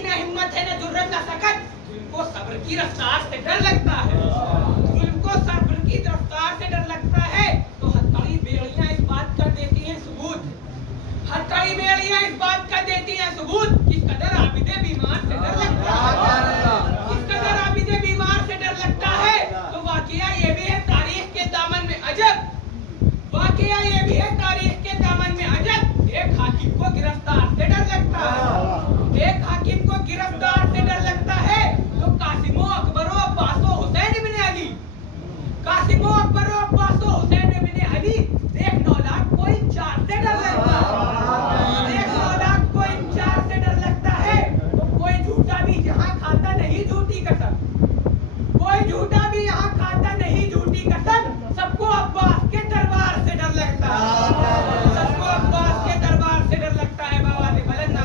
की न हिम्मत है, न जुर्रत, न सकत। जुल्म को सब्र की रफ्तार से डर लगता है, जुल्म को सब्र की रफ्तार से डर लगता है। तो हथकड़ी बेड़ियां इस बात का देती हैं सबूत, हथकड़ी बेड़ियां इस बात का देती हैं सबूत, किस कदर आबिदे बीमार से डर लगता है, किस कदर आबिदे बीमार से डर लगता है। तो वाकया ये भी है तारीख के दामन में अजब, वाकया ये भी है तारीख के दामन में अजब, एक हाकिम को गिरफ्तार से डर लगता है, एक हाकिम को गिरफ्तार से डर लगता है। तो कासिमो अकबरो अब्बासो हुसैन इब्न अली, कासिमो अकबरो अब्बासो हुसैन इब्न अली, देख 9 लाख को इन 4 से डर लगता है, देख 9 लाख को इन 4 से डर लगता है। तो कोई झूठा भी यहाँ खाता नहीं झूठी कसम, कोई झूठा भी यहाँ खाता नहीं झूठी कसम, सबको अब्बास के दरबार से डर लगता है, सबको अब्बास के दरबार से डर लगता है। बाबा ने बुलंद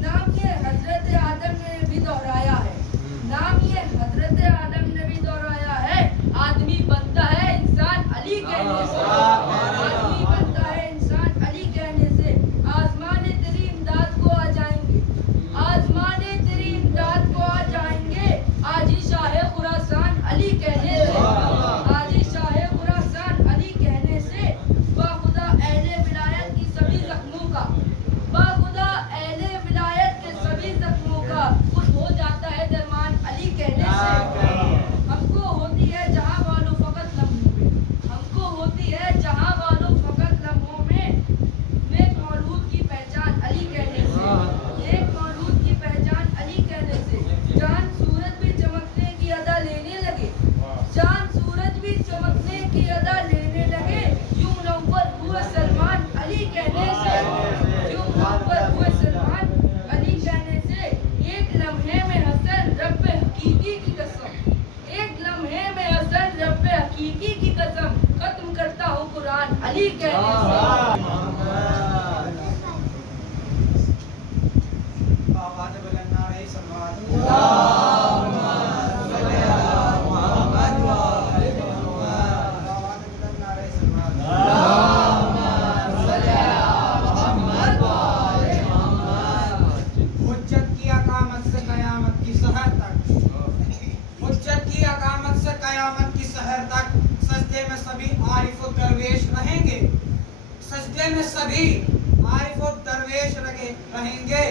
नाम ये हजरत आदम ने भी दोहराया है, नाम ये हजरत आदम ने भी दोहराया है। आदमी बनता है इंसान अली कहने से, आदमी बनता है इंसान अली कहने से। आसमाने तेरी इमदाद को आ जाएंगे, आसमाने तेरी इमदाद को आ जाएंगे, आजी शाह खुरासान अली कहने से, आजी शाह खुरासान अली कहने से। बाखुदा अहले विलायत की सभी जख्मों का, बाखुदा अहले विलायत के सभी जख्मों का खुद हो जाता है दरमान अली कहने से। हमको होती है जहां वालों फकत लम्हों में, हमको होती है जहां वालों फकत लम्हों में, नेक मौलूद की पहचान अली कहने से, नेक मौलूद की पहचान अली कहने से। चांद सूरज भी चमकने की अदा लेने लगे, चांद सूरज भी चमकने की अदा लेने लगे, यूं मुनव्वर हुए सलमान अली कहने से, यूं मुनव्वर हुए सलमान अली कहने से। एक लम्हे में हसन रब हकीकी की कसम, एक लम्हे में हसन रब हकीकी की कसम, खत्म करता हूँ कुरान अली कहने से। आवाज़ बुलंद ना रही सलवात सभी आरिफ और दरवेश रहेंगे।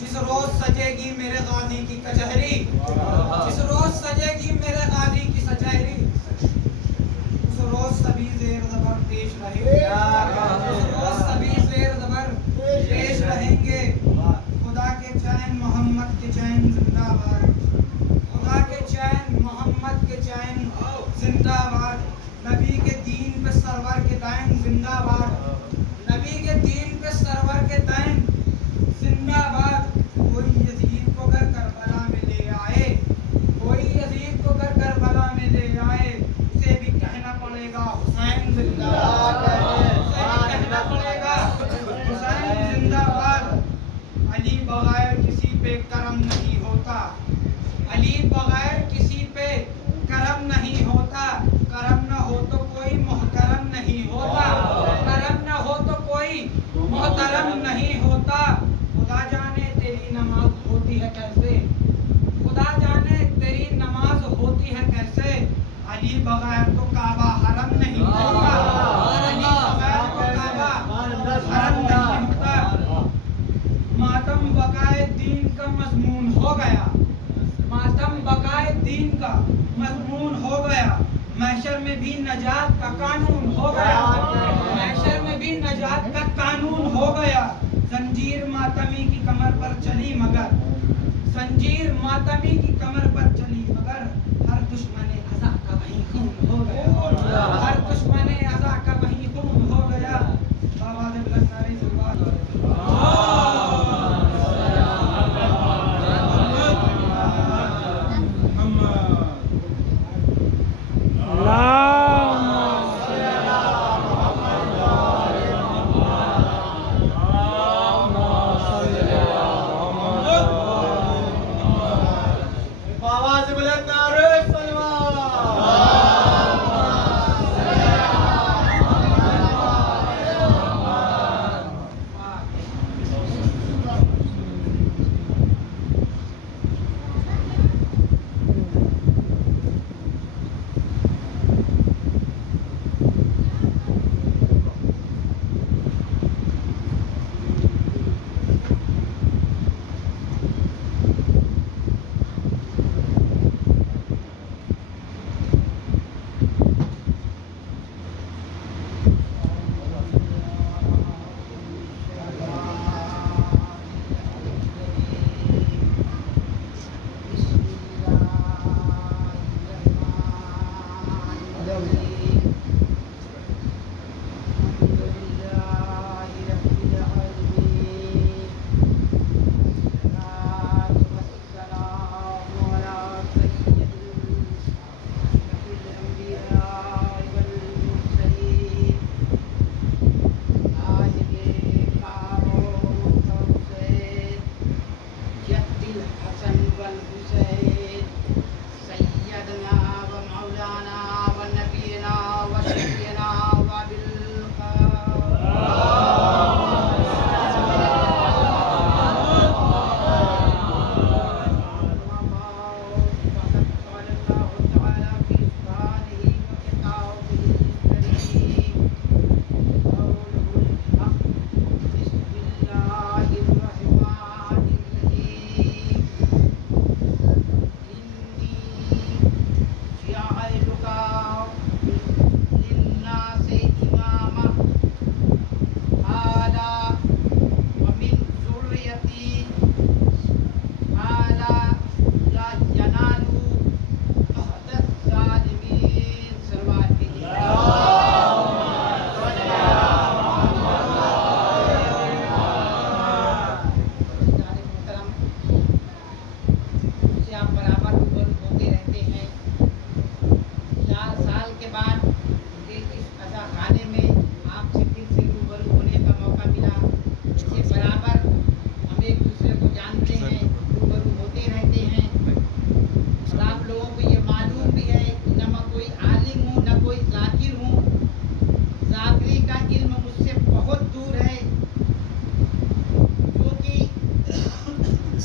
जिस रोज सजेगी मेरे गाजी की कचहरी, जिस रोज सजेगी मेरे गाजी की कचहरी, उस रोज सभी ज़ेर ज़बर पेश रहेंगे, उस रोज सभी ज़ेर ज़बर पेश रहेंगे। खुदा के चैन मोहम्मद के चैन जिंदाबाद, खुदा के चैन मोहम्मद के चैन जिंदाबाद, नबी के दीन पे सरवर के दाइन जिंदाबाद, नबी के दीन पे सरवर के दाइन जिंदाबाद। कोई यजीद को घर करबला में ले आए, कोई यजीद को घर करबला में ले आए, उसे भी कहना पड़ेगा हुसैन जिंदाबाद, उसे भी कहना पड़ेगा हुसैन जिंदाबाद। अली बगैर किसी पे करम नहीं होता, अली बगैर किसी पे करम नहीं होता, करम न हो तो कोई मोहतरम नहीं होता, करम न हो तो कोई मोहतरम नहीं होता। खुदा जाने तेरी नमाज होती है कैसे, खुदा जाने तेरी नमाज होती है कैसे, अली बगैर तो काबा हरम नहीं होता, अली बगैर तो काबा हरम नहीं होता। मातम बकाए दीन का मजमून हो गया, मातम बकाए दीन का मजमून हो गया, महशर में भी नजात का कानून हो गया, महशर में भी नजात का कानून हो गया। जंजीर मातमी की कमर पर चली मगर, जंजीर मातमी की कमर पर चली मगर, हर दुश्मन अज़ा का वही खून हो गया, हर दुश्मन अज़ा का वही खून हो गया। आवाज़ बुलंद ना रही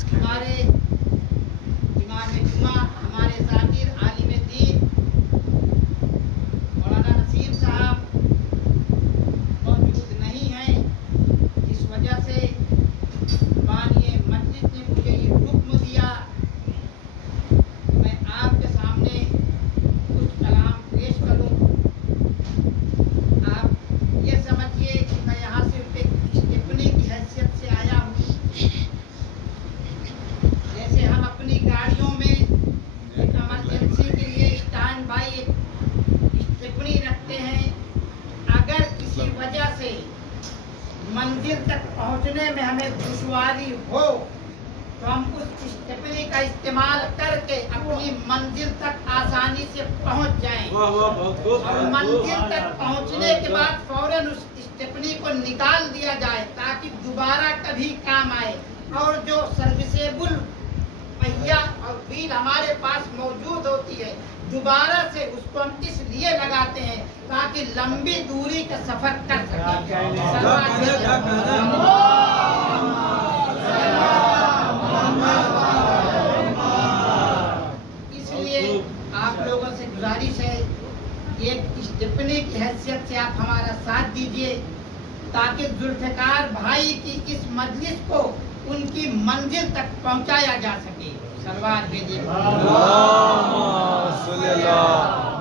हमारे इमाम जुमा, हमारे ज़ाकिर आलिम दीन मौलाना नसीम साहब मौजूद नहीं हैं। इस वजह से बानिए मस्जिद ने मुझे ये हुक्म दिया कि मैं आपके सामने कुछ कलाम पेश करूं। आप ये समझिए कि मैं यहाँ सिर्फ एक टिप्पणी की हैसियत से आया हूँ। जैसे हम अपनी गाड़ियों में एक इमरजेंसी के लिए स्टैंड बाई एक टिप्पणी रखते हैं, अगर किसी वजह से मंजिल तक पहुंचने में हमें दुश्वारी हो तो हम उस टिप्पणी का इस्तेमाल करके अपनी मंजिल तक आसानी से पहुंच जाएं। और मंजिल तक पहुंचने के बाद फौरन उस टिप्पणी को निकाल दिया जाए ताकि दोबारा कभी काम आए। और जो सर्विसेबल पहिया और व्हील हमारे पास मौजूद होती है, दोबारा से उसको हम इसलिए लगाते हैं ताकि लंबी दूरी का सफर कर सकें। इसलिए आप लोगों से गुजारिश है, एक इस टिप्पणी की हैसियत से आप हमारा साथ दीजिए ताकि जुल्फ़िकार भाई की इस मजलिस को उनकी मंजिल तक पहुंचाया जा सके। सलवार भेजिए।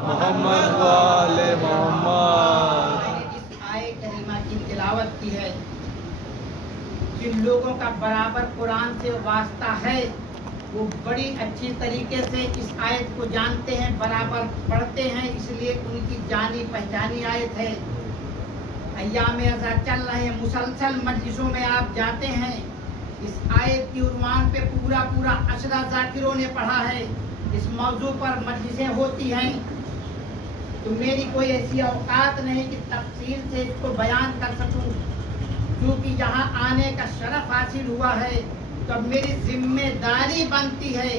मोहम्मद वाले मोहम्मद। मैंने जिस आए करीमा की तिलावत की है, जिन लोगों का बराबर कुरान से वास्ता है वो बड़ी अच्छी तरीके से इस आयत को जानते हैं, बराबर पढ़ते हैं, इसलिए उनकी जानी पहचानी आयत है। अय्याम अज़ा चल रहे हैं, मुसलसल मजलिसों में आप जाते हैं, इस आयत की उन्वान पे पूरा पूरा अशरा ज़ाकिरों ने पढ़ा है। इस मौजू पर मजलिसें होती हैं तो मेरी कोई ऐसी औकात नहीं कि तफसील से इसको बयान कर सकूं, क्योंकि यहाँ आने का शरफ हासिल हुआ है तो अब मेरी जिम्मेदारी बनती है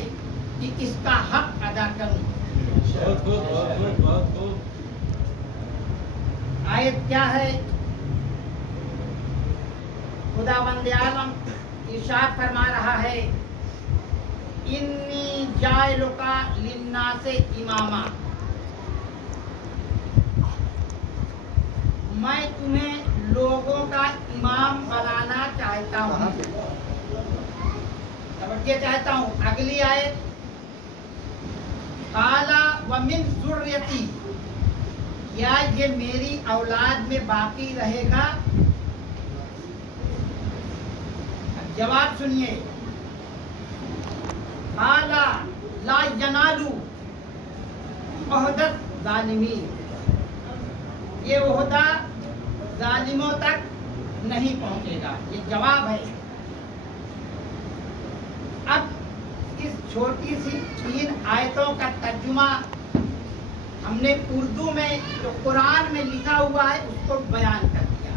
कि इसका हक अदा करूं। आयत क्या है? खुदावंद आलम इरशाद फरमा रहा है, इन्नी जाइलुका लिन्नासे इमामा, मैं तुम्हें लोगों का इमाम बनाना चाहता हूँ। तवज्जो चाहता हूँ। अगली आयत, काला व मिन ज़ुर्रियती, क्या ये मेरी औलाद में बाकी रहेगा? जवाब सुनिए, काला ला यनालू ओहदत ज़ालिमीन, ये ओहदा जालिमों तक नहीं पहुंचेगा। ये जवाब है। अब इस छोटी सी 3 आयतों का तर्जुमा हमने उर्दू में जो कुरान में लिखा हुआ है उसको बयान कर दिया,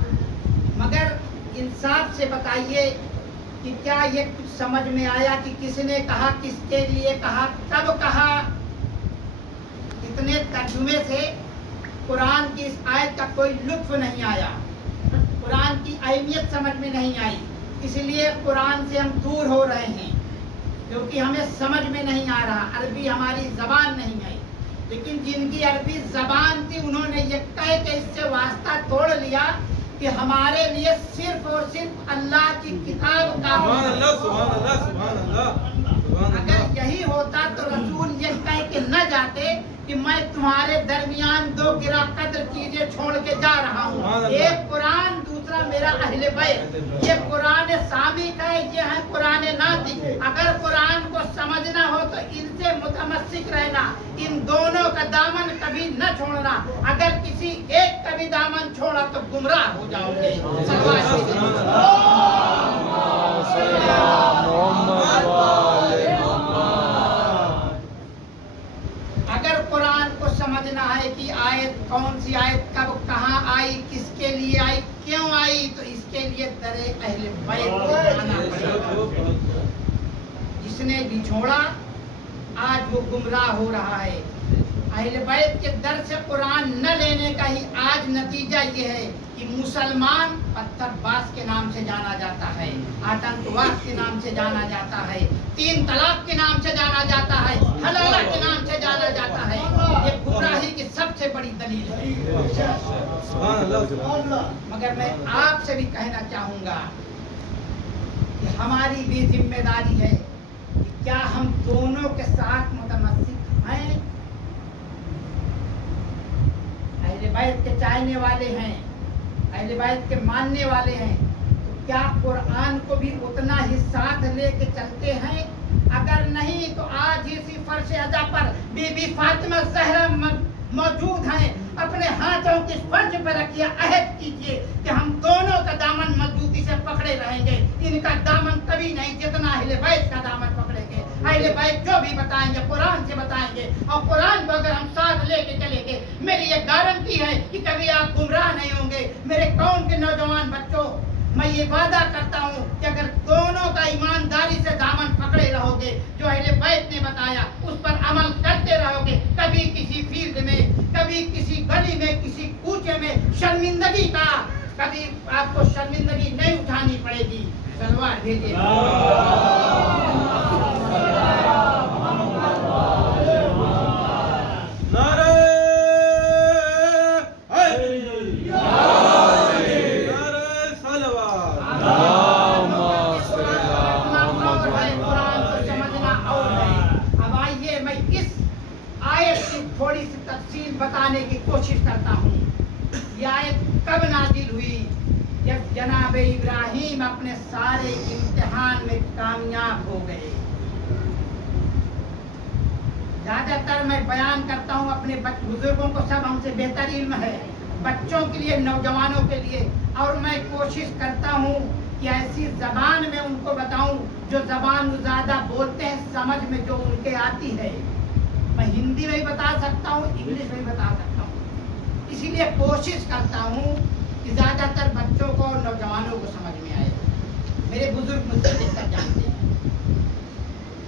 मगर इंसाफ से बताइए कि क्या ये कुछ समझ में आया कि किसने कहा, किसके लिए कहा, कब कहा? इतने तर्जुमे से कुरान की इस आयत का कोई लुत्फ नहीं आया, कुरान की अहमियत समझ में नहीं आई। इसलिए कुरान से हम दूर हो रहे हैं क्योंकि हमें समझ में नहीं आ रहा, अरबी हमारी ज़बान नहीं है। लेकिन जिनकी अरबी ज़बान थी उन्होंने ये कह के इससे वास्ता तोड़ लिया कि हमारे लिए सिर्फ और सिर्फ अल्लाह की किताब का, अगर यही होता तो रसूल ये कह के न जाते कि मैं तुम्हारे दरमियान 2 गिरा कद्र चीजें छोड़ के जा रहा हूँ, एक कुरान, दूसरा मेरा अहले बैत। ये कुरान सामी का है, ये है कुरान नाती। अगर कुरान को समझना हो तो इनसे मुतमस्सिक रहना, इन दोनों का दामन कभी न छोड़ना। अगर किसी एक का भी दामन छोड़ा तो गुमराह हो जाओगे। अगर कुरान को समझना है कि आयत कौन सी आयत कब कहाँ आई, किसके लिए आई, क्यों आई, तो इसके लिए दरे अहले बैत को जाना पड़ेगा। जिसने भी छोड़ा आज वो गुमराह हो रहा है। अहले बैत के दर से कुरान न लेने का ही आज नतीजा ये है कि मुसलमान पत्थरबाज के नाम से जाना जाता है, आतंक लिवात के नाम से जाना जाता है, 3 तलाक के नाम से जाना जाता है, हलाला के नाम से जाना जाता है। ये गुमराही की सबसे बड़ी दलील है। मगर मैं आपसे भी कहना चाहूंगा कि हमारी भी जिम्मेदारी है कि क्या हम दोनों के साथ मुतमस्सिक हैं। अहले बैत के चाहने वाले हैं, अहले बैत के मानने वाले हैं, तो क्या कुरान को भी उतना ही साथ लेके चलते हैं? अगर नहीं तो आज इसी फर्श अज़ा पर बीबी फातिमा ज़हरा मौजूद हैं। अपने हाथों की फर्ज पर रखिए, अहद कीजिए कि हम दोनों का दामन मजबूती से पकड़े रहेंगे। इनका दामन कभी नहीं जितना अहले बैत का दामन पकड़ेंगे। अहले बैत जो भी बताएंगे कुरान से बताएंगे, और कुरान को अगर हम साथ लेके चलेंगे, मेरी ये गारंटी है कि कभी आप गुमराह नहीं होंगे। मेरे कौम के नौजवान बच्चों, मैं ये वादा करता हूँ कि अगर दोनों का ईमानदारी से दामन पकड़े रहोगे, जो अहले बैत ने बताया उस पर अमल करते रहोगे, कभी किसी फील्ड में, कभी किसी गली में, किसी कूचे में शर्मिंदगी का कभी आपको शर्मिंदगी नहीं उठानी पड़ेगी। सलवार भेजिए। थोड़ी सी तफसील बताने की कोशिश करता हूँ। ये आयत कब नाजिल हुई? जब जनाब इब्राहिम अपने सारे इम्तिहान में कामयाब हो गए। ज्यादातर मैं बयान करता हूँ अपने बुजुर्गों को सब हमसे बेहतर इल्म है, बच्चों के लिए, नौजवानों के लिए, और मैं कोशिश करता हूँ कि ऐसी जबान में उनको बताऊँ जो जबान ज्यादा बोलते हैं, समझ में जो उनके आती है। मैं हिंदी में भी बता सकता हूँ, इंग्लिश में भी बता सकता हूँ। इसीलिए कोशिश करता हूँ कि ज़्यादातर बच्चों को और नौजवानों को समझ में आए। मेरे बुजुर्ग मुझसे बेहतर जानते हैं।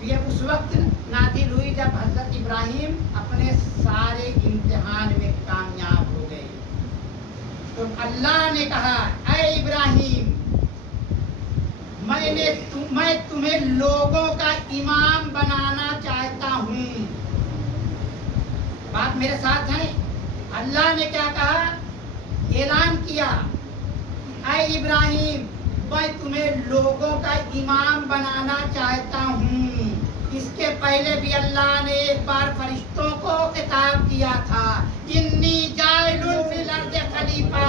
ये उस वक्त नाजिल हुई जब हज़रत इब्राहिम अपने सारे इम्तिहान में कामयाब हो गए। तो अल्लाह ने कहा, ऐ इब्राहिम, मैं तुम्हें लोगों का इमाम बनाना चाहता हूँ। बात मेरे साथ है। अल्लाह ने क्या कहा? ऐलान किया, ऐ इब्राहिम, मैं तुम्हें लोगों का इमाम बनाना चाहता हूँ। इसके पहले भी अल्लाह ने एक बार फरिश्तों को खिताब किया था, इन्नी जाइलुन फिल अर्ज़ खलीफा।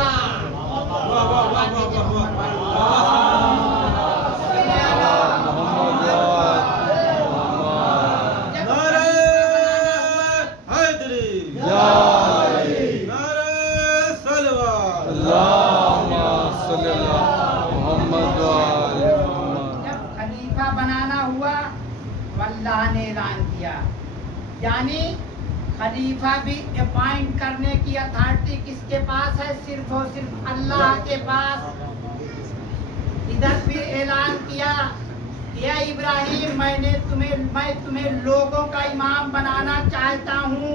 अल्लाह ने ऐलान किया, यानी खलीफा भी अपॉइंट करने की अथॉरिटी किसके पास है? सिर्फ और सिर्फ अल्लाह के पास। इधर भी ऐलान किया, या इब्राहिम, मैं तुम्हें लोगों का इमाम बनाना चाहता हूँ।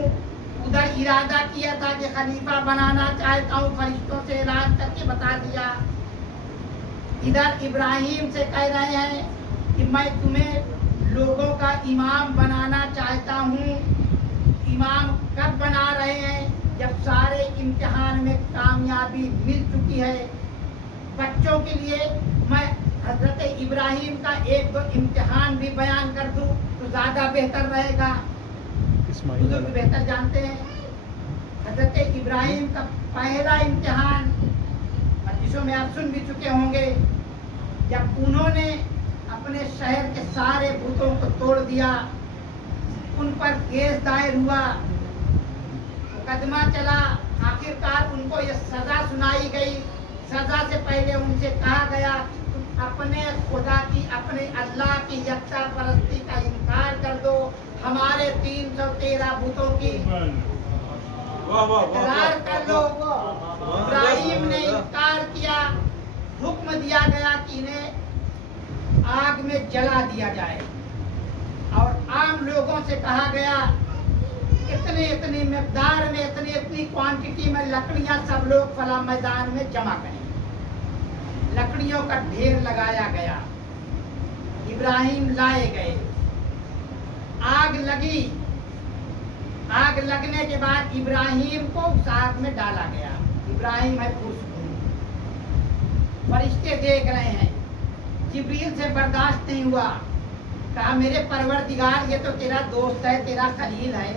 उधर इरादा किया था कि खलीफा बनाना चाहता हूँ, फरिश्तों से ऐलान करके बता दिया। इधर इब्राहिम से कह रहे हैं कि मैं तुम्हें लोगों का इमाम बनाना चाहता हूँ। इमाम कब बना रहे हैं? जब सारे इम्तिहान में कामयाबी मिल चुकी है। बच्चों के लिए मैं हजरत इब्राहिम का एक दो इम्तिहान भी बयान कर दूं तो ज़्यादा बेहतर रहेगा। बुजुर्ग बेहतर जानते हैं। हजरत इब्राहिम का पहला इम्तिहान मजलिसों में आप सुन भी चुके होंगे, जब उन्होंने अपने शहर के सारे बुतों को तोड़ दिया, उन पर केस दायर हुआ, मुकदमा चला, आखिरकार उनको ये सजा सुनाई गई। सजा से पहले उनसे कहा गया, तुम अपने खुदा की, अपने अल्लाह की यकता परस्ती का इनकार कर दो, हमारे 313 बुतों की इकरार कर लो। इब्राहिम ने इनकार किया। हुक्म दिया गया कि इन्हें आग में जला दिया जाए, और आम लोगों से कहा गया इतनी मिकदार में, इतनी क्वांटिटी में लकड़ियां सब लोग फला मैदान में जमा करें। लकड़ियों का ढेर लगाया गया। इब्राहिम लाए गए, आग लगी, आग लगने के बाद इब्राहिम को उस आग में डाला गया। इब्राहिम है पुरस्कून, फरिश्ते देख रहे हैं, जिब्रील से बर्दाश्त नहीं हुआ, कहा मेरे परवरदिगार ये तो तेरा दोस्त है, तेरा खलील है,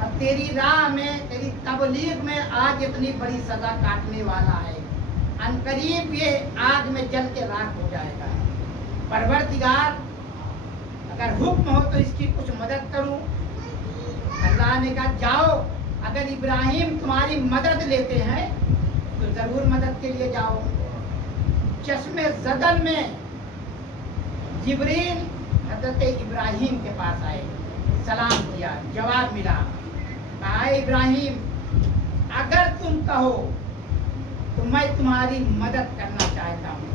अब तेरी राह में, तेरी तबलीग में आज इतनी बड़ी सजा काटने वाला है, अनकरीब ये आग में जल के राख हो जाएगा। परवरदिगार अगर हुक्म हो तो इसकी कुछ मदद करूं। अल्लाह ने कहा जाओ, अगर इब्राहिम तुम्हारी मदद लेते हैं तो जरूर मदद के लिए जाओ। चश्मे ज़दन में जिब्रील हज़रत इब्राहिम के पास आए, सलाम किया, जवाब मिला, कहा इब्राहिम अगर तुम कहो तो मैं तुम्हारी मदद करना चाहता हूँ,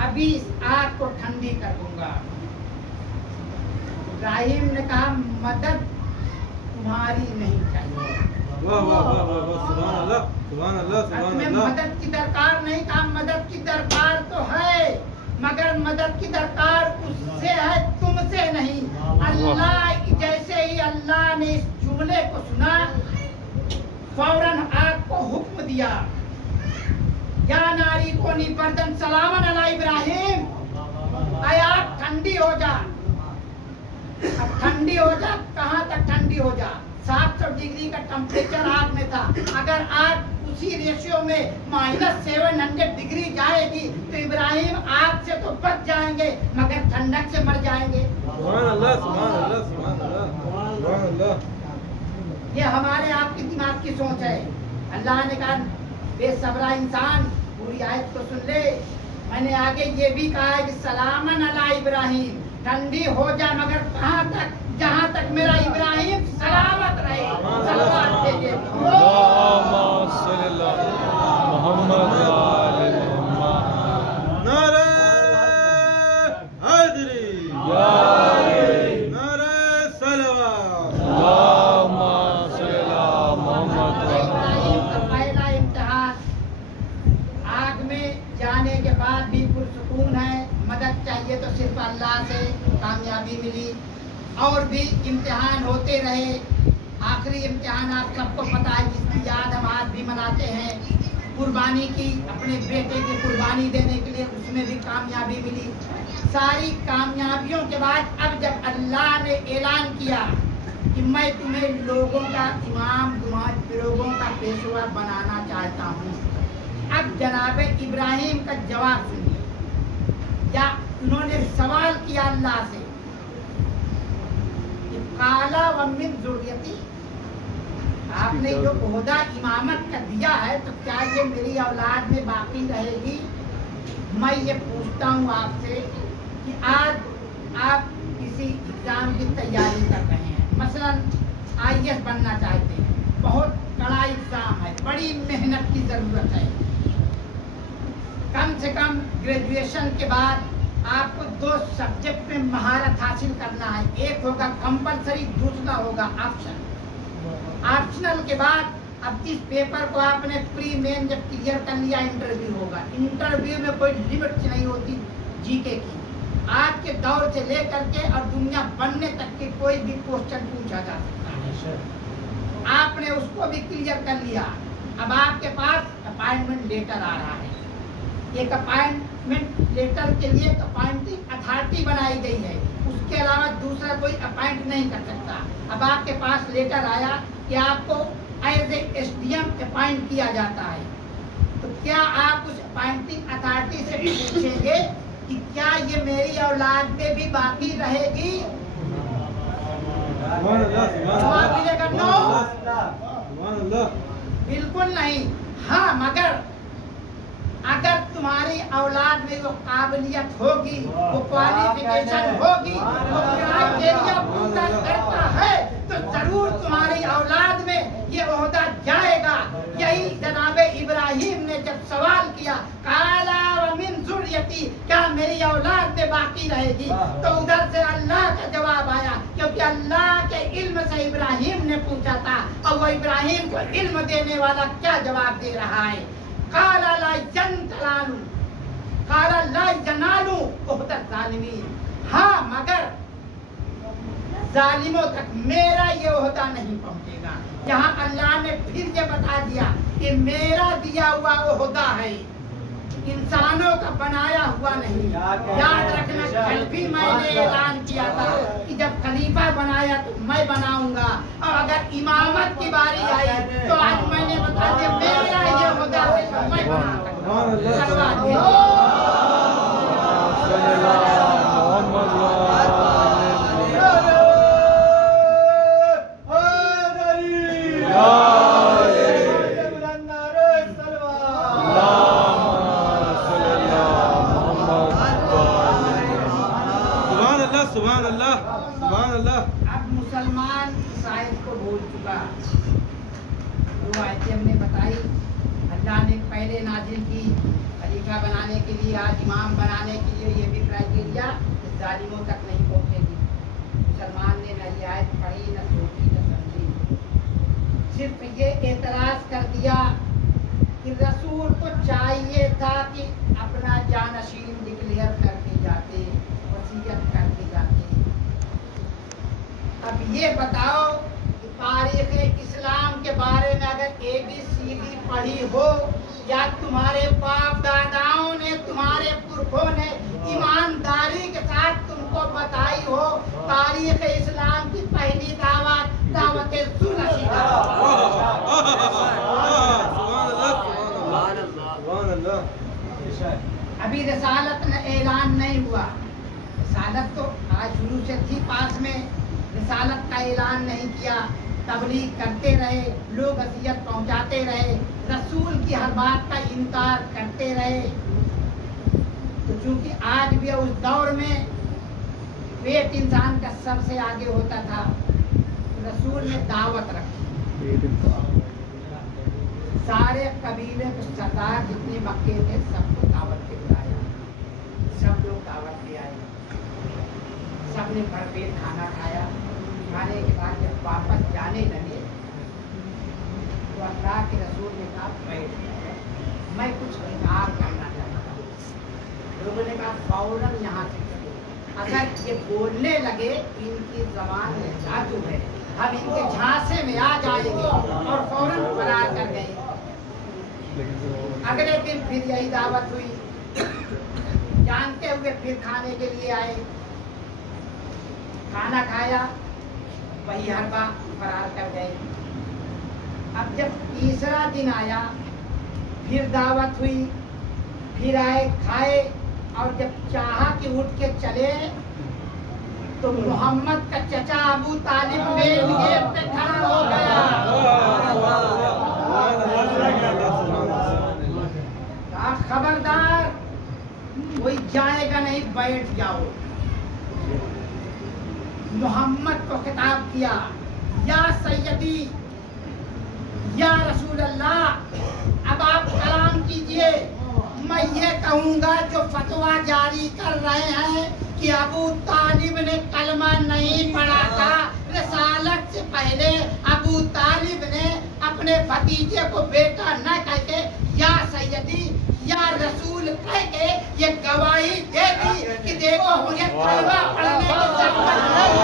अभी इस आग को ठंडी कर दूंगा। इब्राहिम ने कहा मदद तुम्हारी नहीं चाहिए, वाह वाह वाह वाह वाह, सुभान अल्लाह सुभान अल्लाह सुभान तुम्हें अल्लाह। मदद की दरकार नहीं, कहा मदद की दरकार तो है, मगर मदद की दरकार उससे है, तुमसे नहीं। अल्लाह, जैसे ही अल्लाह ने इस जुमले को सुना, फौरन आग को हुक्म दिया, या नारी कोनी बर्दन सलामन अला इब्राहिम, ऐ आग ठंडी हो जा। अब ठंडी हो जा, कहाँ तक ठंडी हो जा? 700 डिग्री का टेम्परेचर आग में था, अगर आग उसी रेशियो में -700 डिग्री जाएगी तो इब्राहिम आग से तो बच जाएंगे मगर ठंडक से मर जाएंगे। सुभान अल्लाह सुभान अल्लाह सुभान अल्लाह सुभान अल्लाह। ये हमारे आपके दिमाग की सोच है। अल्लाह ने कहा बेसब्रा इंसान, पूरी आयत को सुन ले। मैंने आगे ये भी कहा है कि सलामन अला इब्राहिम, ठंडी हो जा मगर कहाँ तक? जहाँ तक मेरा इब्राहिम सलामत रहे। सलावत भेजे। अल्लाहुम्मा सल्ली अला मुहम्मद व आले मुहम्मद। नारे हैदरी, नारे सलवात। अल्लाहुम्मा सल्ली अला मुहम्मद व इब्राहिम का पहला इम्तिहान, आग में जाने के बाद भी पुरसुकून है, मदद चाहिए तो सिर्फ अल्लाह से, कामयाबी मिली। और भी इम्तिहान होते रहे। आखिरी इम्तिहान आप सबको पता है, जिसकी याद हम आज भी मनाते हैं, कुर्बानी की, अपने बेटे की कुर्बानी देने के लिए, उसमें भी कामयाबी मिली। सारी कामयाबियों के बाद अब जब अल्लाह ने ऐलान किया कि मैं तुम्हें लोगों का इमाम, लोगों का पेशवा बनाना चाहता हूँ, अब जनाब इब्राहिम का जवाब सुनिए। या उन्होंने सवाल किया अल्लाह से, काला व मिन ज़ुर्रियती, आपने जो ओहदा इमामत का दिया है तो क्या ये मेरी औलाद में बाकी रहेगी? मैं ये पूछता हूँ आपसे कि आज आप किसी एग्जाम की तैयारी कर रहे हैं, मसलन IAS बनना चाहते हैं, बहुत कड़ा एग्जाम है, बड़ी मेहनत की ज़रूरत है। कम से कम ग्रेजुएशन के बाद आपको 2 सब्जेक्ट में महारत हासिल करना है, एक होगा कंपलसरी, दूसरा होगा ऑप्शन। ऑप्शनल के बाद अब इस पेपर को आपने प्री मेन जब क्लियर कर लिया, इंटरव्यू होगा। इंटरव्यू में कोई लिमिट नहीं होती जीके की, आज के दौर से लेकर के और दुनिया बनने तक के कोई भी क्वेश्चन पूछा जा सकता है। आपने उसको भी क्लियर कर लिया, अब आपके पास अपॉइंटमेंट लेटर आ रहा है। एक अपॉइंटमेंट लेटर के लिए अपॉइंटिंग अथॉरिटी बनाई गई है, उसके अलावा दूसरा कोई अपॉइंट नहीं कर सकता। अब आपके पास लेटर आया कि आपको एज ए SDM अपॉइंट किया जाता है, तो क्या आप उस अपॉइंटिंग अथॉरिटी से पूछेंगे कि क्या ये मेरी औलाद में भी बाकी रहेगी? सुभान अल्लाह सुभान जवाब मिलेगा नो, सुभान अल्लाह। बिल्कुल नहीं। हाँ, मगर अगर तुम्हारी औलाद में वो काबिलियत होगी, वो क्वालिफिकेशन होगी, वो क्राइटेरिया पूरा करता है, तो जरूर तुम्हारी औलाद में ये ओहदा जाएगा। यही जनाब इब्राहिम ने जब सवाल किया, काला व मिन ज़ुर्रियती, क्या मेरी औलाद में बाकी रहेगी, तो उधर से अल्लाह का जवाब आया, क्योंकि अल्लाह के इल्म से इब्राहिम ने पूछा था, और वो इब्राहिम को इल्म देने वाला क्या जवाब दे रहा है? काला ला जनालू ओहदा ज़ालिमीन, हाँ मगर जालिमों तक मेरा ये ओहदा नहीं पहुंचेगा। यहाँ अल्लाह ने फिर ये बता दिया कि मेरा दिया हुआ ओहदा है, इंसानों का बनाया हुआ नहीं। याद रखना, कल भी मैंने ऐलान किया था कि जब खलीफा बनाया तो मैं बनाऊंगा, और अगर इमामत की बारी आई तो आज मैंने बता दिया मेरा ये ओहदा है तो मैं बना सुभान अल्लाह, सुभान अल्लाह। अब मुसलमान इस आयत को भूल चुका। दो आयतें हमने बताई, अल्लाह ने पहले नाजिल की खलीफा बनाने के लिए, आज इमाम बनाने के लिए, ये भी क्राइटेरिया जालिमों तक नहीं पहुंचेगी। मुसलमान ने न ये आयत पढ़ी, न सोची, न समझी, सिर्फ ये एतराज कर दिया कि रसूल को चाहिए था कि अपना जानशीन डिक्लेयर करके जाते, वसीयत करके जाते। अब ये बताओ कि तारीख इस्लाम के बारे में अगर ABCD पढ़ी हो, या तुम्हारे बाप दादाओं ने, तुम्हारे पुरखों ने ईमानदारी के साथ तुमको बताई हो, तारीख इस्लाम की पहली दावत दावत सुनशीदा। अभी रिसालत ने ऐलान नहीं हुआ, रिसालत तो आज शुरू से थी पास में, रिसालत का ऐलान नहीं किया, तबलीग करते रहे, लोग अज़ियत पहुंचाते रहे, रसूल की हर बात का इनकार करते रहे। तो चूंकि आज भी उस दौर में पेट इंसान का सबसे आगे होता था, रसूल ने दावत रखी, सारे कबीले को, सरदार जितने मक्के थे सबको दावत पे बुलाया, सब लोग दावत पे आए, सबने भरपेट खाना खाया। खाने के बाद जब वापस जाने लगे तो अल्लाह के रसूल ने कहा बैठ जाओ, मैं कुछ इनकार करना चाहता हूँ। लोगों ने कहा फौरन यहाँ से चलो, अगर ये बोलने लगे इनकी जबान में जादू है, हम इनके झांसे में आ जाएंगे, और फौरन फरार कर गए। अगले दिन फिर यही दावत हुई, जानते हुए फिर खाने के लिए आए, खाना खाया, वही हर बात फरार कर गए। अब जब तीसरा दिन आया, फिर दावत हुई, फिर आए, खाए, और जब चाहा कि उठ के चले तो मोहम्मद का चचा अबू तालिब मेन गेट पे खड़ा हो गया। कहा खबरदार कोई जाएगा नहीं, बैठ जाओ। मोहम्मद को खिताब किया, या सैयदी, या रसूल अल्लाह, अब आप कलाम कीजिए। मैं ये कहूँगा जो फतवा जारी कर रहे हैं कि अबू तालिब ने कलमा नहीं पढ़ा था, रिसालत से पहले अबू तालिब ने अपने भतीजे को बेटा न कहके या सैयदी या रसूल कह के ये गवाही दे दी कि देखो मुझे कलमा पढ़ने की जरूरत नहीं।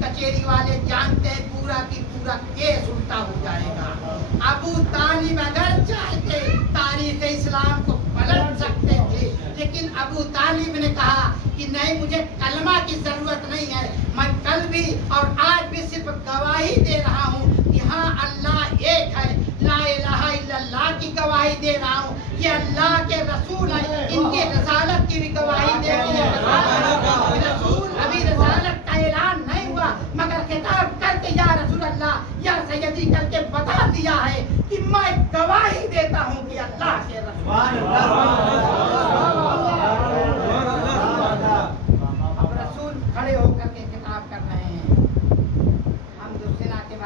कचेरी वाले जानते हैं पूरा की पूरा केस उल्टा हो जाएगा। अबू तालिब अगर चाहते तारीख इस्लाम को पलट सकते थे, लेकिन अबू तालिब ने कहा कि नहीं, मुझे कलमा की जरूरत नहीं है, मैं कल भी और आज भी सिर्फ गवाही दे रहा हूँ कि हाँ अल्लाह एक है, ला इलाहा इल्लल्लाह की गवाही दे रहा हूँ, ये अल्लाह के रसूल है, इनकी रसालत की भी गवाही दे रही है। रसूल अभी रसालत का ऐलान नहीं हुआ, मगर खिताब करके या रसूल अल्लाह या सैयदी करके बता दिया है कि मैं गवाही देता हूँ कि अल्लाह के रसूल। अब रसूल खड़े होकर के खिताब कर रहे हैं। हम जो सेना के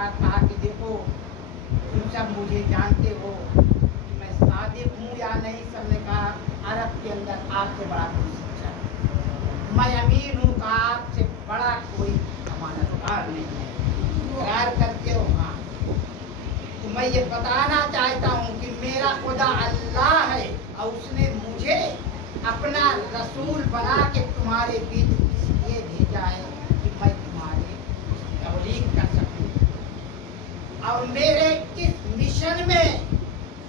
मुझे जानते हो कि मैं सादिक हूँ या नहीं। सबने कहा अरब के अंदर आपसे बड़ा कोई सच्चा है। मैं अमीन हूँ कहा आपसे बड़ा कोई अमानतदार नहीं है। इकरार करते हो? हाँ। तो मैं ये बताना चाहता हूँ कि मेरा खुदा अल्लाह है और उसने मुझे अपना रसूल बना के तुम्हारे बीच इसलिए भेजा है कि मैं तुम्हारे तबलीग कर सकूं। और मेरे इस मिशन में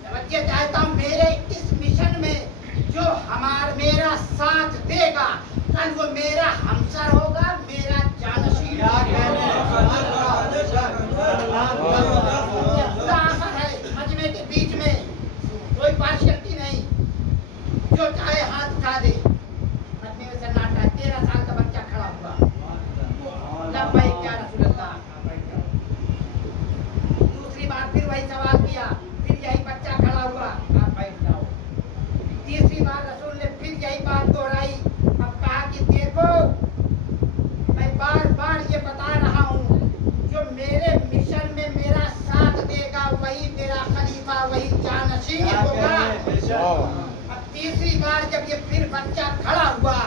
तवज्जो चाहता हूँ, मेरे इस मिशन में जो मेरा साथ देगा कल वो मेरा हमसर होगा, मेरा जानशीन है। मजमे के बीच में कोई पार्शियलिटी नहीं, जो चाहे हाथ उठा दे। मजमे में सन्नाटा, 13 साल का बच्चा खड़ा हुआ, लब्बैक या रसूल अल्लाह। दूसरी बार फिर वही सवाल किया, फिर यही बच्चा खड़ा हुआ, आप बैठ जाओ। तीसरी बार रसूल ने फिर यही बात दोहराई। अब कहा कि देखो मैं बार बार ये बता रहा हूँ, जो मेरे मिशन में मेरा साथ देगा वही मेरा खलीफा, वही जानशीन होगा। अब तीसरी बार जब ये फिर बच्चा खड़ा हुआ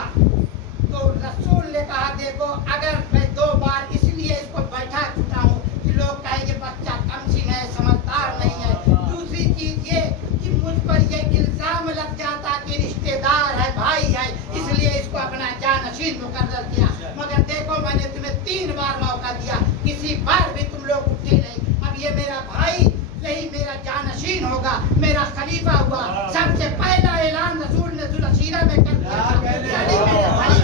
तो रसूल ने कहा देखो अगर मैं 2 बार इसलिए इसको बैठा चुका हूँ कि लोग कहेंगे बच्चा कमसीन है, समझदार नहीं है। दूसरी चीज ये कि मुझ पर ये इल्जाम लग जाता कि रिश्तेदार है, भाई है, इसलिए इसको अपना जानशीन मुकर्रर किया। मगर देखो मैंने तुम्हें 3 बार मौका दिया, किसी बार भी तुम लोग उठे नहीं। अब ये मेरा भाई यही मेरा जानशीन होगा, मेरा खलीफा हुआ। सबसे पहला ऐलान रसूल ने जुलसीरा में कर दिया था, यानी मेरे भाई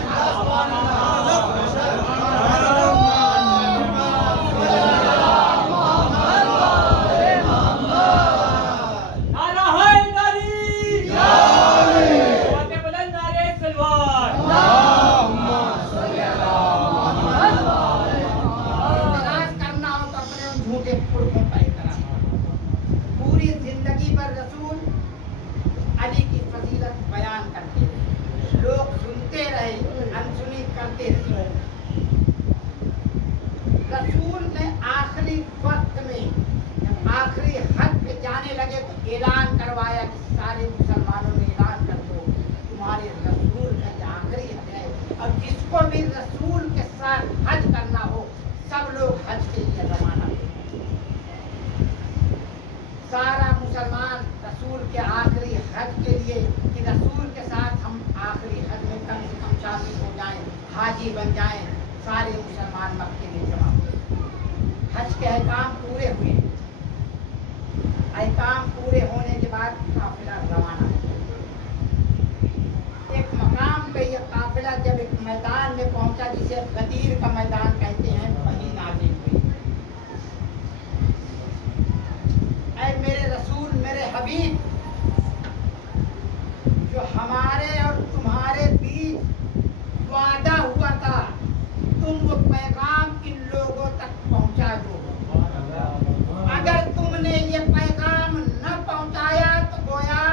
पूरी जिंदगी पर रसूल अली की फजीलत बयान करते रहे, लोग सुनते रहे, अनसुनी करते रहे। रसूल ने आखिरी वक्त में जब आखिरी हद पे जाने लगे तो ऐलान करवाया कि सारे मुसलमानों में ऐलान कर दो तुम्हारे रसूल का ये आखिरी हज है, और जिसको भी रसूल के साथ हज करना हो सब लोग हज के लिए रवाना हो। सारा मुसलमान रसूल के आखिरी हज के लिए कि रसूल के साथ हम आखिरी हज में कम से कम शामिल हो जाएं, हाजी बन जाएं। सारे मुसलमान मक्के में जमा हुए, हज के अहकाम पूरे हुए। अहकाम पूरे होने के बाद काफिला रवाना। एक मकाम पे ये काफिला जब एक मैदान में पहुंचा जिसे गदीर का मैदान कहते हैं, वहीं नाज़िल हुई। ऐ मेरे रसूल, मेरे हबीब, जो हमारे और तुम्हारे बीच वादा हुआ था तुम वो पैगाम इन लोगों तक पहुंचा दो। अगर तुमने ये पैगाम न पहुंचाया तो गोया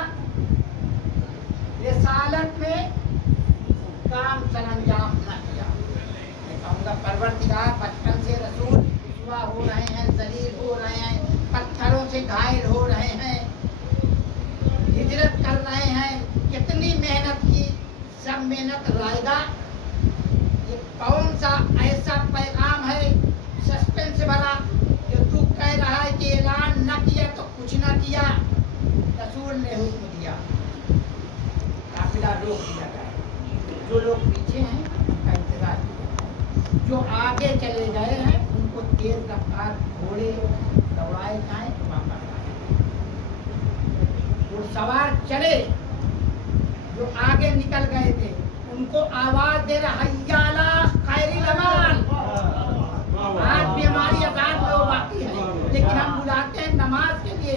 रिसालत में काम सरंजाम न किया। मैं कहूँगा परवरदिगार, बचपन से रसूल रुसवा हो रहे हैं, जलील हो रहे हैं, पत्थरों से घायल हो रहे हैं, हिजरत कर रहे हैं, कितनी मेहनत की, सब मेहनत रायगा। ये कौन सा ऐसा पैगाम है सस्पेंस भरा जो तू कह रहा है कि ऐलान न किया तो कुछ न किया। रसूल ने हुक्म दिया, काफिला रोक दिया गया। जो लोग पीछे हैं उनका इंतजार किया, जो आगे चले गए हैं उनको तेज रफ्तार घोड़े दौड़ाए जाए, वापस आए। वो सवार चले जो आगे निकल गए थे उनको आवाज दे रहा हय्याला खैरिल अमाल। आज भी हमारी अज़ान में वो बाकी है, लेकिन हम बुलाते हैं नमाज के लिए।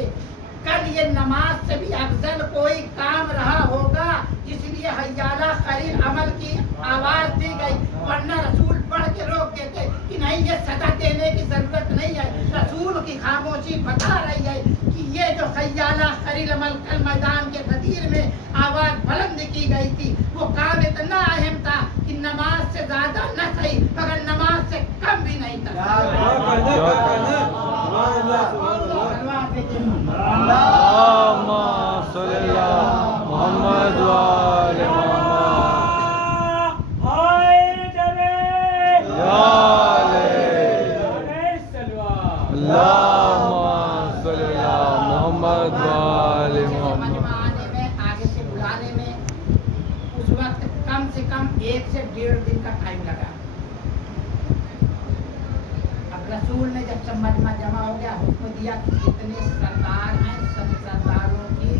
कल ये नमाज से भी अफजल कोई काम रहा होगा, इसलिए हय्याला खैरिल अमल की आवाज दी गई, वरना रसूल पढ़ के रोक देते कि नहीं ये सदा देने की जरूरत नहीं है। रसूल की खामोशी बता रही है कि ये जो हय्याला खैरिल अमल कल मैदान के गदीर में आवाज बुलंद की गई थी वो काम इतना अहम था कि नमाज से ज्यादा न सही मगर नमाज से कम भी नहीं था। اللهم صل على محمد وآل समझ में محمद. आने में, आगे से बुलाने में उस वक्त कम से कम 1 से 1.5 दिन का टाइम लगा. अब रसूल ने जब सब मजमा जमा हो गया, हुक्म दिया कि जितने सरदार हैं सब सरदारों की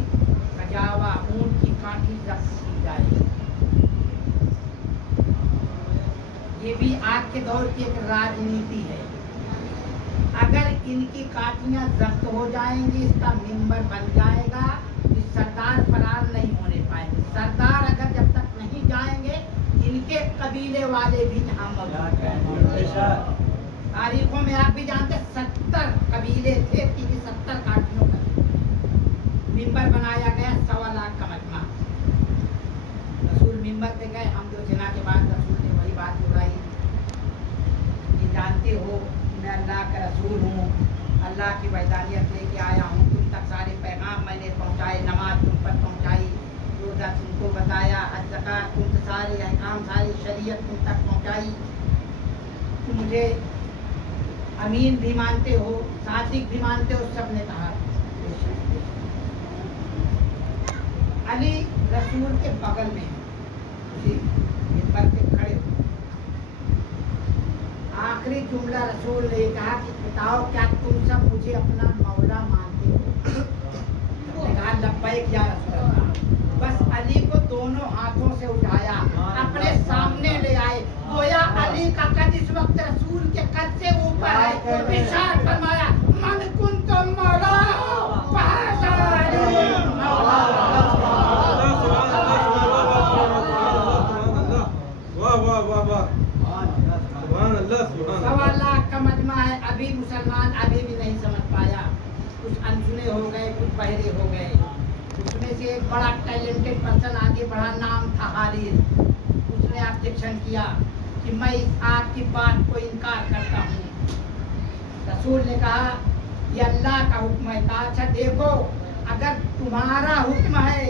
कजावा ऊंट की काठी जब्त की जाए. ये भी आज के दौर की एक राजनीति है. अगर इनकी काठियां जब्त हो जाएंगी, इसका मिंबर बन जाएगा, कि सरदार फरार नहीं होने पाएंगे. सरदार अगर जब तक नहीं जाएंगे, इनके कबीले वाले भी यहाँ मौजूद हैं. तारीखों में आप भी जानते 70 कबीले थे, क्योंकि 70 काठियों का मिंबर बनाया गया, 1.25 लाख का मजमा. रसूल मिंबर पे गए, हम दो जना के बाद रसूल ने वही बात दोहराई कि जानते हो मैं अल्लाह का रसूल हूँ, अल्लाह की वहदानियत लेके आया हूँ, तुम तक सारे पैगाम मैंने पहुँचाए, नमाज तुम पर पहुँचाई, रोज़ा तुमको बताया, हज ज़कात तुम सारे अहकाम, सारी शरीयत तुम तक पहुँचाई. तुम मुझे अमीन भी मानते हो, सादिक भी मानते हो. सब ने कहा. अली रसूल के बगल में उसी मिंबर पे खड़े हो. आखिरी जुमला रसूल ने कहा कि बताओ क्या तुम सब मुझे अपना मौला मानते हो? उसने कहा लब्बैक या रसूल अल्लाह. बस अली को दोनों हाथों से उठाया, अपने सामने ले आए. गोया अली का कद इस वक्त रसूल के कद से ऊपर है. इरशाद फरमाया मन कुंतुम मौला फहाज़ा अली मौला. वाह वाह वाह वाह. सुभान अल्लाह सुभान 1.25 लाख का मजमा है. अभी मुसलमान अभी भी नहीं समझ पाया. कुछ अनसुने हो गए, कुछ बहरे हो गए. उसमें से एक बड़ा टैलेंटेड पर्सन आगे बढ़ा, नाम था हारिस. उसने ऑब्जेक्शन किया कि मैं इस आपकी बात को इनकार करता हूँ. रसूल ने कहा ये अल्लाह का हुक्म है. कहा अच्छा देखो, अगर तुम्हारा हुक्म है,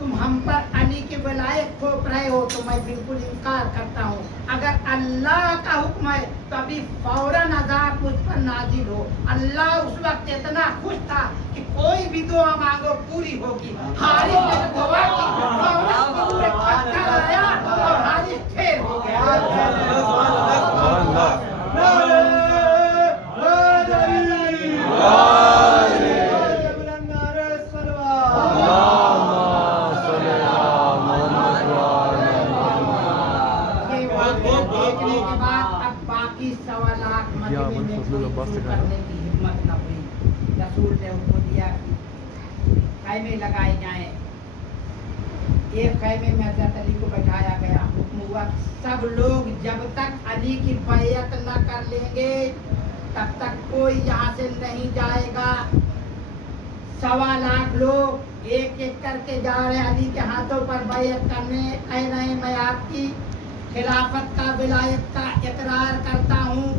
तुम हम पर अली के विलायत थोप रहे हो, तो मैं बिल्कुल इनकार करता हूँ. अगर अल्लाह का हुक्म है तो अभी फौरन अज़ाब मुझ पर नाजिल हो. अल्लाह उस वक्त इतना खुश था कि कोई भी दुआ मांगो पूरी होगी. हारिस ने दुआ की, फौरन पूरे पत्थर आया और हारिस ठेर हो गया. सुभान अल्लाह. देखने के बाद अब बाकी 1.25 लाख मजमे में कोई शुरू करने की हिम्मत न हुई. रसूल ने हुक्म दिया कि खैमे लगाए जाएं. एक खैमे में हजरत अली को बैठाया गया. हुक्म हुआ सब लोग जब तक अली की बैयत न कर लेंगे तब तक कोई यहाँ से नहीं जाएगा. 1.25 लाख लोग एक एक करके जा रहे अली के हाथों पर बैयत करने. ऐ नहीं, मैं आपकी खिलाफत का विलायत का इकरार करता हूँ.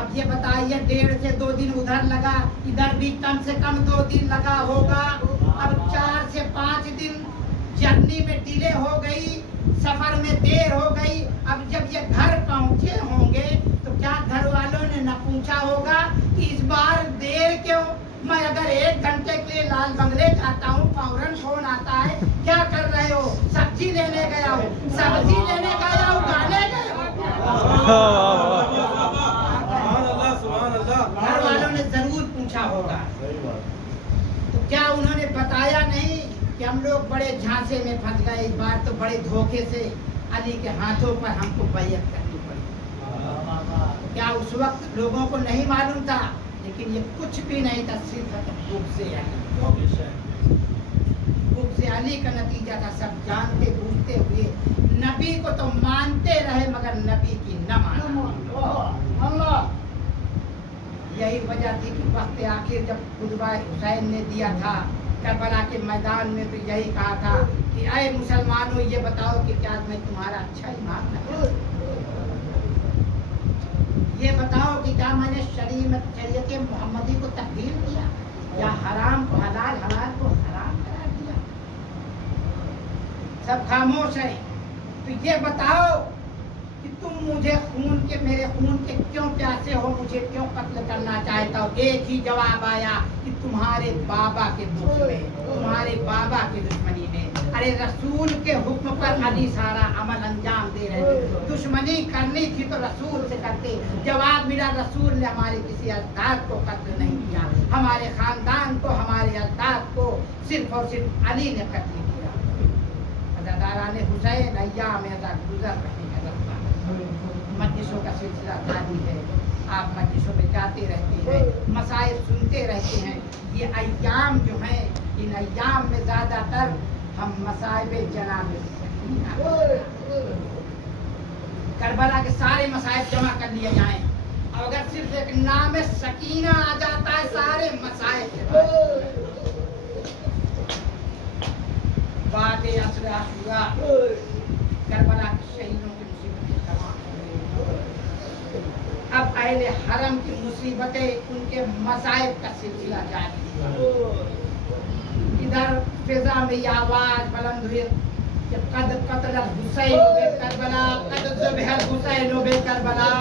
अब ये बताइए 1.5 से 2 दिन उधर लगा, इधर भी कम से कम 2 दिन लगा होगा. अब 4 से 5 दिन जर्नी में डिले हो गई, सफर में देर हो गई. अब जब ये घर पहुँचे होंगे तो क्या घर वालों ने न पूछा होगा कि इस बार देर क्यों? मैं अगर 1 घंटे के लिए लाल बंगले जाता हूँ, फौरन फोन आता है क्या कर रहे हो? सब्जी लेने गया हूँ. सब्जी लेने गया हूँ, गाने गए हो. सुभान अल्लाह सुभान अल्लाह. घर वालों ने जरूर पूछा होगा. तो क्या उन्होंने बताया नहीं कि हम लोग बड़े झांसे में फंस गए, इस बार तो बड़े धोखे से अली के हाथों पर हमको बैयत करनी पड़ी? क्या उस वक्त लोगों को नहीं मालूम था? लेकिन ये कुछ भी नहीं था, सिर्फ बुग़्ज़ अली का नतीजा था. सब जानते बूझते हुए नबी को तो मानते रहे मगर नबी की न माना. यही वजह थी कि वक्त आखिर जब खुतबा हुसैन ने दिया था करबला के मैदान में, तो यही कहा था कि अय मुसलमानों, ये बताओ कि क्या मैं तुम्हारा अच्छा ईमान रखूं? ये बताओ कि क्या मैंने शरीयत मोहम्मदी को तब्दील किया या हराम को हलाल, हलाल को हराम करार दिया? सब खामोश है. तो ये बताओ کہ تم مجھے میرے خون کے کیوں پیاسے ہو, مجھے کیوں قتل کرنا چاہتا ہو؟ ایک ہی جواب آیا کہ تمہارے بابا کے دکھ میں, تمہارے بابا کی دشمنی میں. ارے رسول کے حکم پر علی سارا عمل انجام دے رہے تھے. دشمنی کرنی تھی تو رسول سے کرتے. جواب ملا رسول نے ہمارے کسی اجداد کو قتل نہیں کیا, ہمارے خاندان کو, ہمارے اجداد کو صرف اور صرف علی نے قتل کیا. عزاداران حسین ایام ازا گزر رہے ہیں رفتہ. مجلسوں کا سلسلہ جاری ہے, آپ مجلسوں میں جاتے رہتے ہیں, مسائل سنتے رہتے ہیں. یہ ایام جو ہیں, ان ایام میں زیادہ تر ہم مصائب جناب سکینہ, کربلا کے سارے مصائب جمع کر لیے جائیں, اور اگر صرف ایک نام سکینہ آ جاتا ہے سارے مصائب کے بعد عصر عاشورہ کربلا کے شہیدوں کی مصیبتیں تمام ہو گئی. اب اہل حرم کی مصیبتیں, ان کے مصائب کا سلسلہ جاری ہے. ادھر فضا میں یہ آواز بلند ہوئی کہ قد قتل الحسین بے کربلا, قد ذبح الحسین بے کربلا.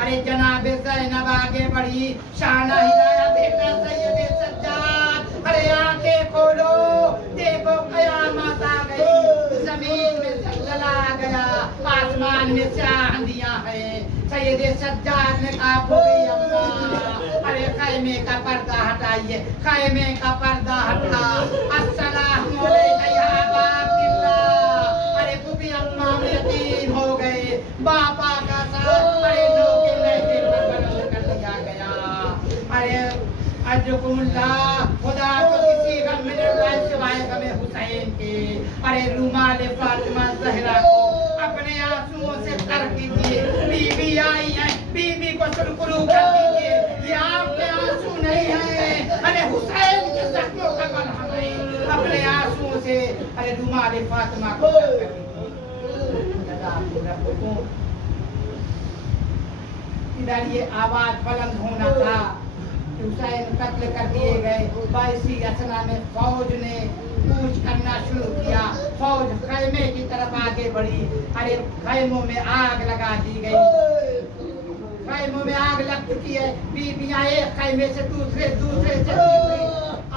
ارے جناب زینب آگے بڑھی, شانہ ہلایا بیٹا سید سجاد. ارے آنکھیں کھولو دیکھو قیامت آ گئی, زمین میں زلزلہ آ گیا, آسمان میں سیاہ اندھیاں ہیں. سید سجاد نے کہا بھوئی اللہ, ارے خیمے کا پردہ ہٹائیے, خیمے کا پردہ ہٹا. السلام علیکم یا ابا عبداللہ. ارے بھوئی اماں یتیم ہو گئے, باپا کا ساتھ ارے نوکے لہجے پر بلند کر دیا گیا. ارے اجرکم اللہ, خدا کو کسی غم میں نہیں سوائے غم حسین کے. ارے رومال فاطمہ زہرا کو اپنے آنسوؤں سے تر کیجیے. بی بی آئی ہیں, بی بی کو سرخرو کر دیجیے. یہ آپ کے آنسو نہیں ہیں, ارے حسین کے زخموں کا ملہم ہے. اپنے آنسوؤں سے ارے رومال فاطمہ کو تر کر دیجیے. ادھر یہ آواز بلند ہونا تھا کہ حسین قتل کر دیے گئے. باسی اسنا میں فوج نے کوچ کرنا شروع کیا. فوج خیمے کی طرف آگے بڑھی. ارے خیموں میں آگ لگا دی گئی, خیموں میں آگ لگ چکی ہے. بیویاں ایک خیمے سے دوسرے سے تیسرے,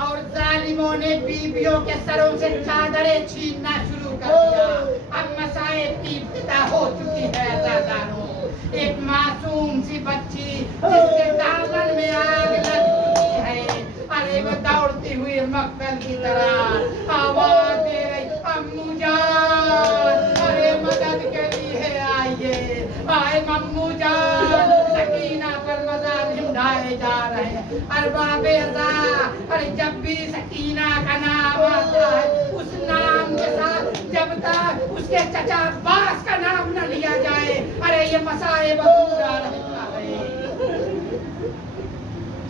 اور ظالموں نے بیویوں کے سروں سے چادریں چھیننا شروع کر دیا. اب مصائب کی ابتدا ہو چکی ہے عزاداروں. ایک معصوم سی بچی جس کے دامن میں آگ لگ چکی ہے, ارے وہ دوڑتی ہوئی مقتل کی طرح آواز دے رہی, امو جان ارے مدد کے لیے آئیے, آئے امو جان. سکینہ پر مظالم ڈھائے جا رہے ہیں. ارباب ازا, ارے جب بھی سکینہ کا نام آتا ہے اس نام کے ساتھ جب تک اس کے چچا عباس کا نام نہ لیا جائے, ارے یہ مصائب ادھورا رہتا ہے.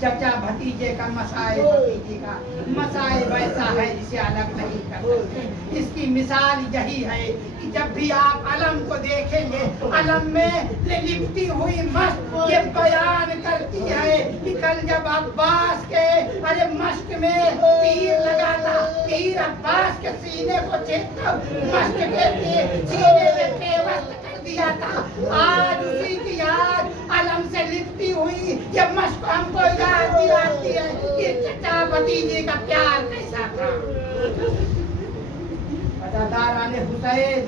چچا بھتیجے کا مسائب, بھتیجے کا مسائب ایسا ہے جسے الگ نہیں کر سکتے. اس کی مثال یہی ہے کہ جب بھی آپ علم کو دیکھیں گے, علم میں لپٹی ہوئی مشق یہ بیان کرتی ہے کہ کل جب عباس کے ارے مشق میں تیر لگا تھا, تیر عباس کے سینے کو چھیدتا, مشق کے سینے میں پیوست کر دیا تھا. آج اسی کی یاد علم سے لپٹی ہوئی یہ مشق ہم کو یاد دلاتی ہے کہ چچا بھتیجے کا پیار کیسا تھا. عزاداران حسین,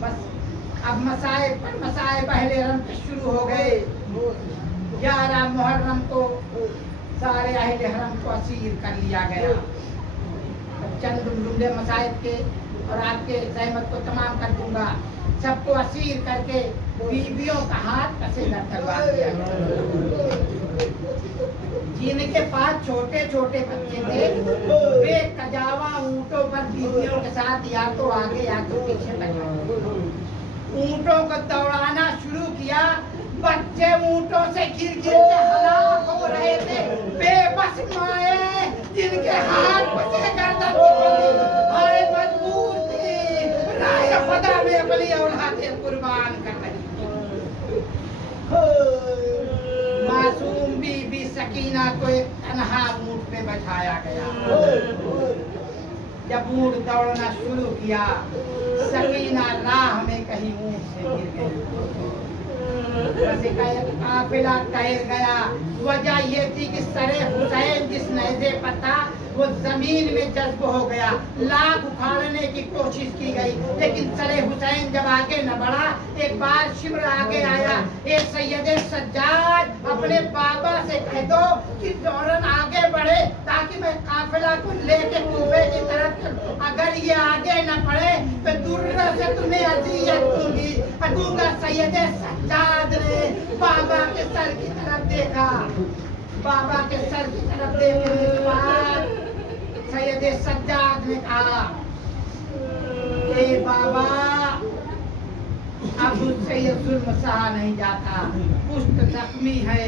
بس اب مصائب پر مصائب اہل حرم کے شروع ہو گئے. 11 محرم کو سارے اہل حرم کو اسیر کر لیا گیا. چند جملے مصائب کے اور آپ کے زحمت کو تمام کر دوں گا. سب کو اسیر کر کے بیویوں کا ہاتھ کسے نہ کروا دیا گیا. جن کے پاس چھوٹے چھوٹے بچے تھے بے کجاوا اونٹوں پر بیویوں کے ساتھ یا تو آگے یا تو پیچھے لگائے, اونٹوں کو دوڑانا شروع کیا. بچے اونٹوں سے گر گر کے ہلاک ہو رہے تھے. بے بس مائیں جن کے ہاتھ پسے گردن ہائے مجبور تھی راہ خدا میں اپنی اولادیں قربان کر رہی تھی. معصوم بی بی سکینہ کو ایک تنہا اونٹ پہ بٹھایا گیا. जब ऊँट दौड़ना शुरू किया, सकीना राह में कहीं ऊँट से गिर गई। बस एक काफिला ठहर गया। वजह ये थी कि सरे हुसैन जिस नेज़े पर था वो जमीन में जज्ब हो गया। लाख उखाड़ने की कोशिश की गई, लेकिन सरे हुसैन जब आगे न बढ़ा, एक बार शिमर आगे आया। ए सैयदे सज्जाद, अपने बाबा से कह दो कि फौरन आगे बढ़े ताकि मैं काफिला को लेके कूफे की तरफ चलूं। अगर ये आगे न बढ़े तो दुर्रा से तुम्हें अजियत दूंगा। सैयदे सज्जाद ने बाबा के सर की तरफ देखा। बाबा के सर की तरफ देखने के बाद सैयदे सज्जाद ने कहा, ए बाबा, अब मुझसे ये जुल्म सहा नहीं जाता। पुष्ट जख्मी है,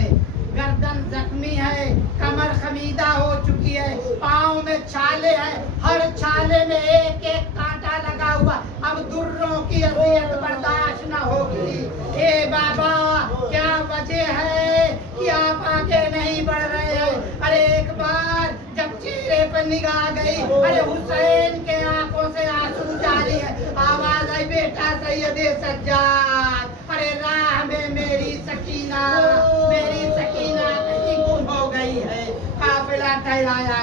गर्दन जख्मी है, कमर खमीदा हो चुकी है, पाँव में छाले हैं, हर छाले में एक एक कांटा लगा हुआ। अब दुर्रों की अजियत बर्दाश्त न होगी। ए बाबा, क्या वजह है कि आप आगे नहीं बढ़ रहे हैं? अरे एक बार जब चेहरे पर निगाह गई, अरे हुसैन के आंखों से आंसू जारी है। आवाज आई, बेटा सैयदे सज्जाद, अरे राह में मेरी सकीना कहीं गुम हो गई है। काफिला ठहराया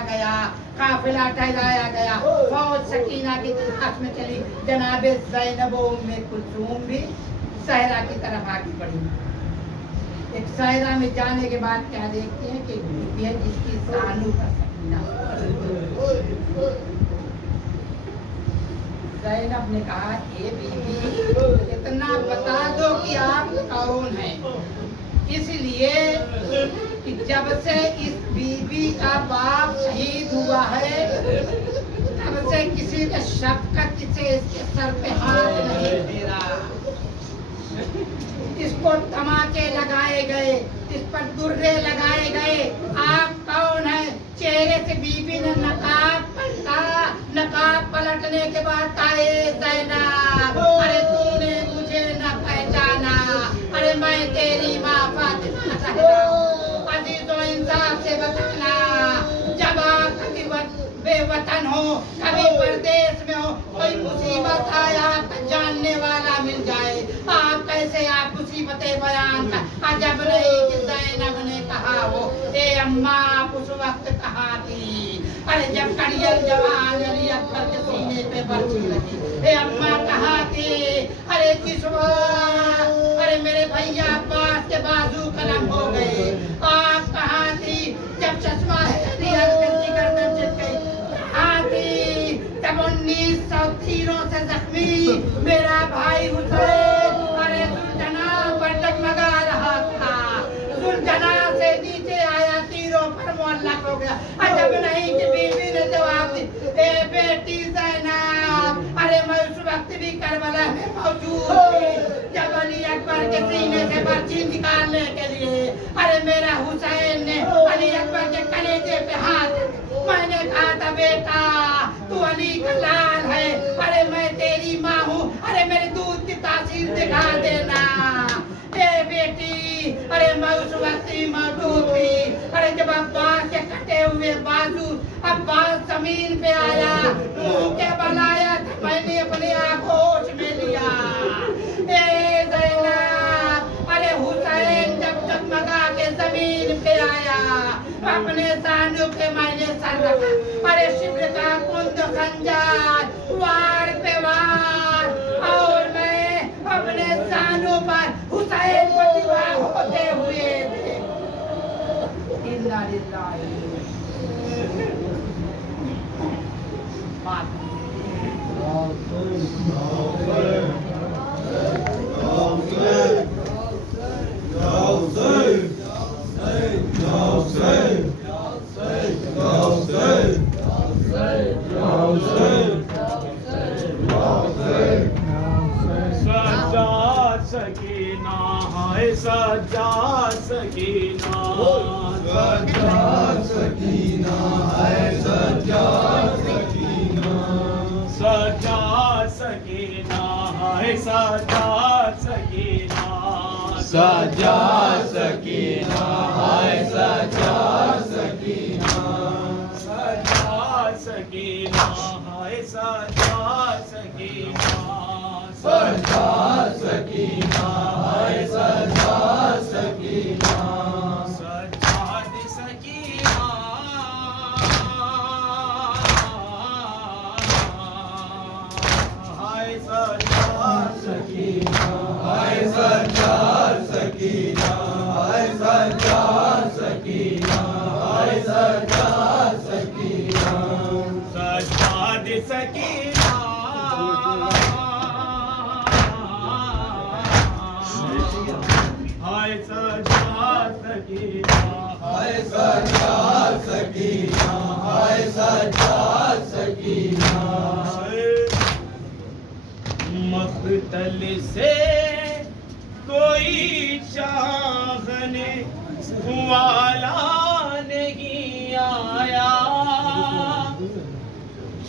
गया। फौज सकीना की तलाश में चली। जनाबे ज़ैनब व उम्मे कुलसूम भी सहरा की तरफ आगे बढ़ी। एक सहरा में जाने के बाद क्या देखते हैं कि बीबी है जिसकी सानू पर सकीना। ज़ैनब ने कहा, ए बीबी, इतना बता दो कि आप कौन हैं। इसलिए कि जब से इस बीबी का बाप शहीद हुआ है, तब से किसी ने शफकत से इसके सर पे हाथ नहीं फेरा। इसको तमाचे लगाए गए, इस पर दुर्रे लगाए गए। आप कौन हैं? चेहरे से बीबी ने नकाब पलटा। नकाब पलटने के बाद आए, ज़ैनब, अरे तूने मुझे न पहचाना। अरे मैं तेरी माँ फातिमा ज़हरा हूँ। अजीज़ो इंसाफ से बताना, जब आप कभी बेवतन हो, कभी परदेश में हो, कोई मुसीबत आए, आपका जानने वाला मिल जाए, आप कैसे आप मुसीबतें बयान कर। अजब नहीं कि ज़ैनब ने कहा वो, ए अम्मा, आप उस वक्त कहाँ थी? अरे जब कड़ियल जवान अली अकबर के सीने पे बरछी लगी। ए अम्मा कहाँ थी? अरे जिस वक्त अरे मेरे भैया अब्बास के बाजू कलम हो गए। आप कहाँ थी जब चश्मा अली अकबर की गर्दन चिर गई? कहाँ थी जब 1900 तीरों से जख्मी मेरा भाई हुसैन अरे सुलझना पर डगमगा रहा था? सुलझना से नीचे आया, तीरों पर मुअल्लक हो गया। अजब नहीं कि बीवी ने जवाब दी, ए बेटी ज़ैनब, अरे मैं उस वक्त भी करबला में मौजूद थी जब अली अकबर के सीने से बर्छी निकालने के लिए अरे मेरा हुसैन ने अली अकबर के कलेजे पे हाथ, मैंने कहा था, बेटा तू अली का लाल है, अरे मैं तेरी माँ हूँ, अरे मेरे दूध की तासीर दिखा देना। ए बेटी, अरे मैं उस वक्त ही मौजूद थी, अरे जब अब्बास के कटे हुए बाजू अब्बास जमीन पे आया, मुंह के बल आया था, मैंने अपने आप होश में लिया। ए ज़ैनब, अरे हुसैन जब डगमगा के जमीन पे आया, अपने सानू पे मैंने सर रखा, अरे शिब्र का कुंद खंजर वार पे वार, और मैं अपने सानू पर हुसैन को दीवार होते हुए इन्ना लिल्लाहि सज्जाद सकीना हाय सज्जाद सकीना, सज्जाद सकीना हाय सज्जाद सकीना, सज्जाद सकीना हाय सज्जाद सकीना, सज्जाद सकीना हाय सज्जाद सकीना, सज्जाद सकीना हाय سجاد سکینہ ہائے سجاد سکینہ سجاد سکینہ ہائے سجاد سکینہ ہائے سجاد سکینہ ہائے سجاد سکینہ مقتل سے کوئی چاہنے والا نہیں آیا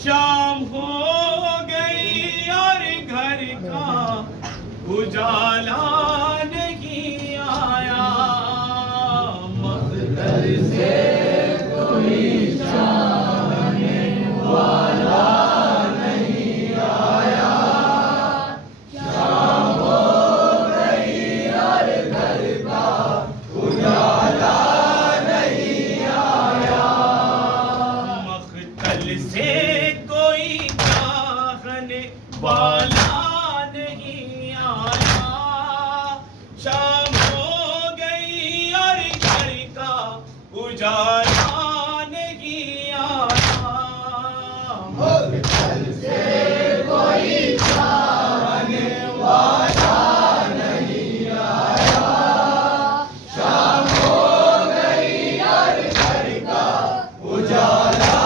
شام ہو گئی اور گھر کا اجالا نہیں آیا مقتل سے کوئی چاہنے والا نہیں آیا والا نہیں آیا شام ہو گئی اور گھر کا اجالا نہیں آیا مقتل سے کوئی جانے والا نہیں آیا شام ہو گئی اور گھر کا اجالا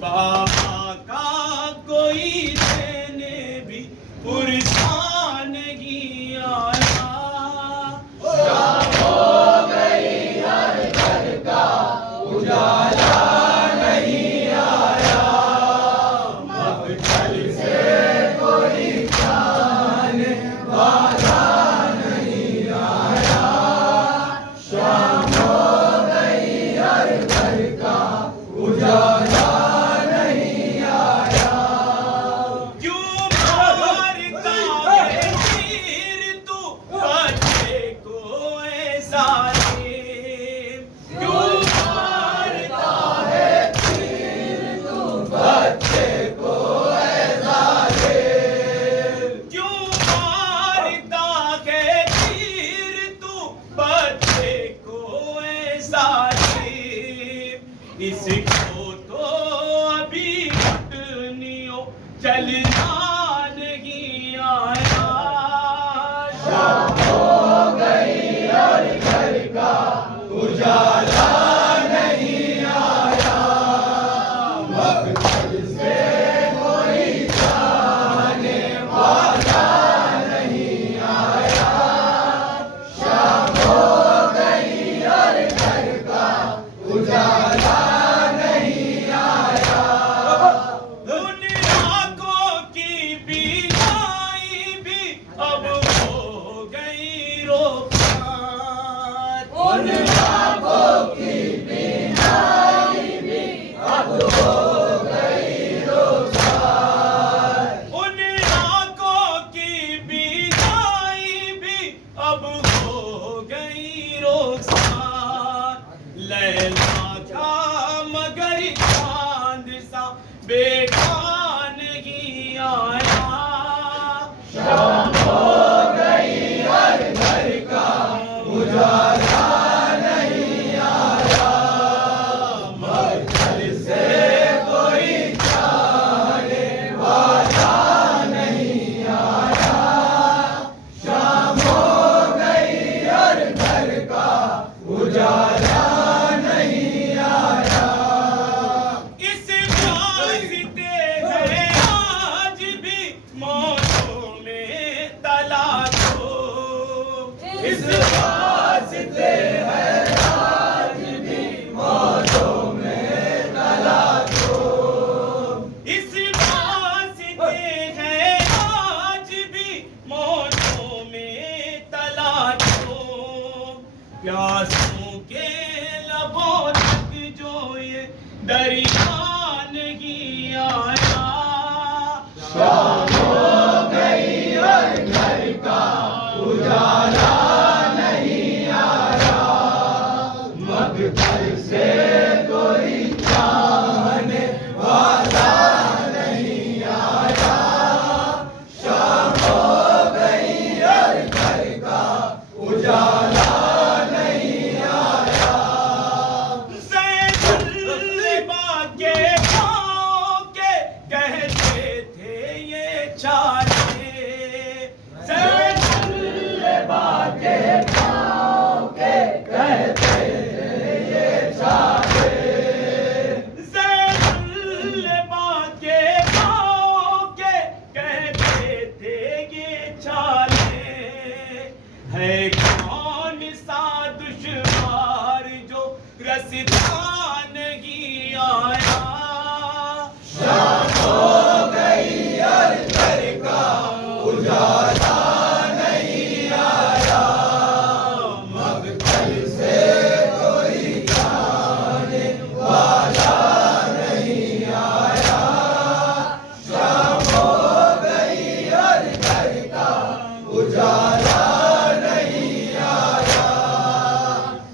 بابا کا کوئی دینے بھی پرسان نہیں آیا شام ہو گئی اور گھر کا اجالا نہیں آیا مقتل سے کوئی جانے والا نہیں آیا شام ہو گئی اور گھر کا اجالا اس کو تو ابھی اٹھنیوں چلنا نہیں آیا شام ہو گئی اور گھر کا اجالا نہیں آیا مقتل سے کوئی جانے والا نہیں آیا شام ہو گئی اور گھر کا اجالا لیلا کا مگر چاند سا بیٹا نہیں آیا شام ہو گئی اور گھر کا اجالا نہیں آیا مقتل سے کوئی جانے والا نہیں آیا شام ہو گئی اور گھر کا اجالا نہیں آیا اس واسطے دریا نہیں آیا شام ہو گئی اور گھر کا اجالا نہیں آیا مقتل سے کوئی چاہنے والا نہیں آیا شام ہو گئی اور گھر کا اجالا نہیں آیا زید البا کے پاؤں کے کہتے تھے یہ چھالے زید البا کے پاؤں کے کہتے تھے یہ چھالے زید البا کے پاؤں کے کہتے تھے یہ چھالے ہے کون سا دشوار جو رستا نہیں آیا شام ہو گئی اور گھر کا اجالا نہیں آیا مقتل سے کوئی جانے والا نہیں آیا شام ہو گئی اور گھر کا اجالا نہیں آیا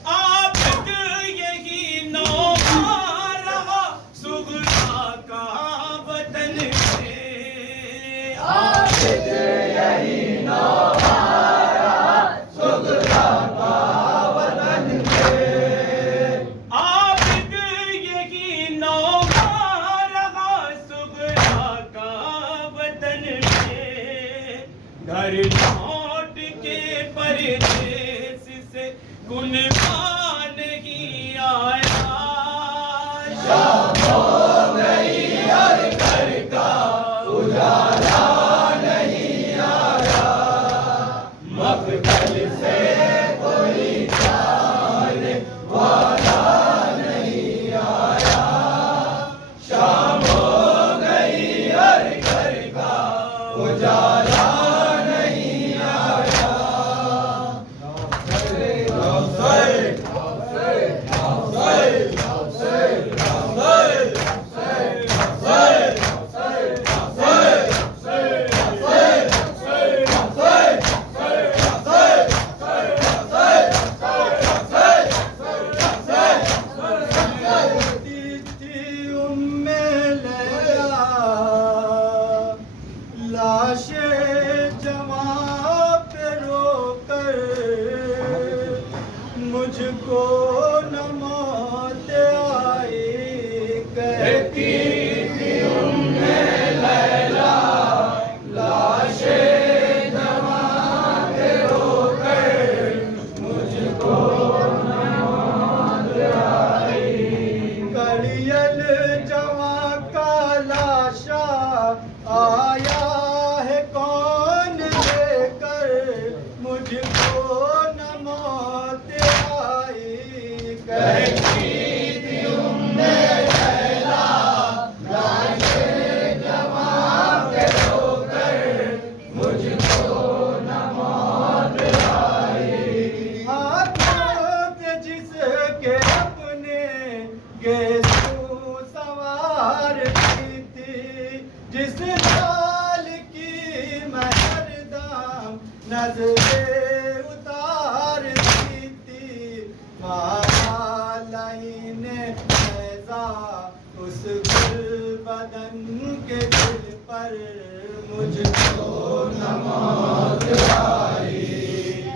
عابد یہی نوحہ رہا سغرا کا وطن ہے عابد یہی نوحہ رہا سغرا کا وطن ہے عابد یہی نوحہ رہا سغرا کا وطن ہے گھر لوٹ کے پردیس سے گنبا نہیں آیا شام ہو گئی اور گھر کا اجالا نہیں آیا مقتل سے کوئی جانے والا نہیں آیا شام ہو گئی اور گھر کا اجالا نہیں آیا لاشیں جمع پہ رو کر مجھ کو نہ موت آئی کہتی تھی لیلا لاشیں جمع پہ رو کر مجھ کو نہ موت آئی کڑیل جمع کا لاشا آیا ہے کون لے کر مجھ کو نہ موت آئی کہتی تھی لیلا لاشیں جمع پہ رو کر مجھ کو نہ موت آئی ہاتھوں سے جس کے اپنے گیسو سوار کی تھی جس لال کی مہر دام نظریں اتارتی تھی مالا لائن نیزا اس گل بدن کے دل پر مجھ کو نہ موت آئی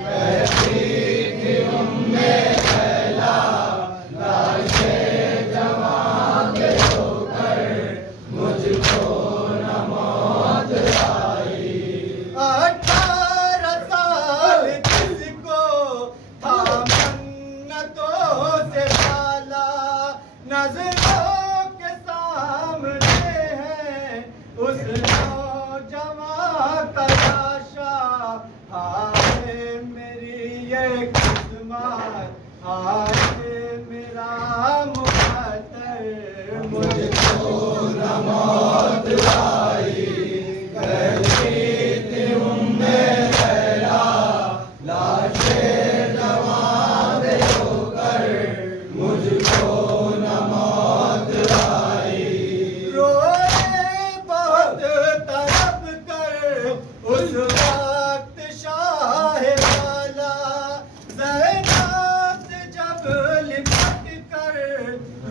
کہتی تھی لیلا لاشیں جمع کے رو کر مجھ کو نہ موت آئی 18 سال جس کو تھا منتوں سے بالا نظروں کے سامنے ہے اس نوجوان کا لاشا ہائے میری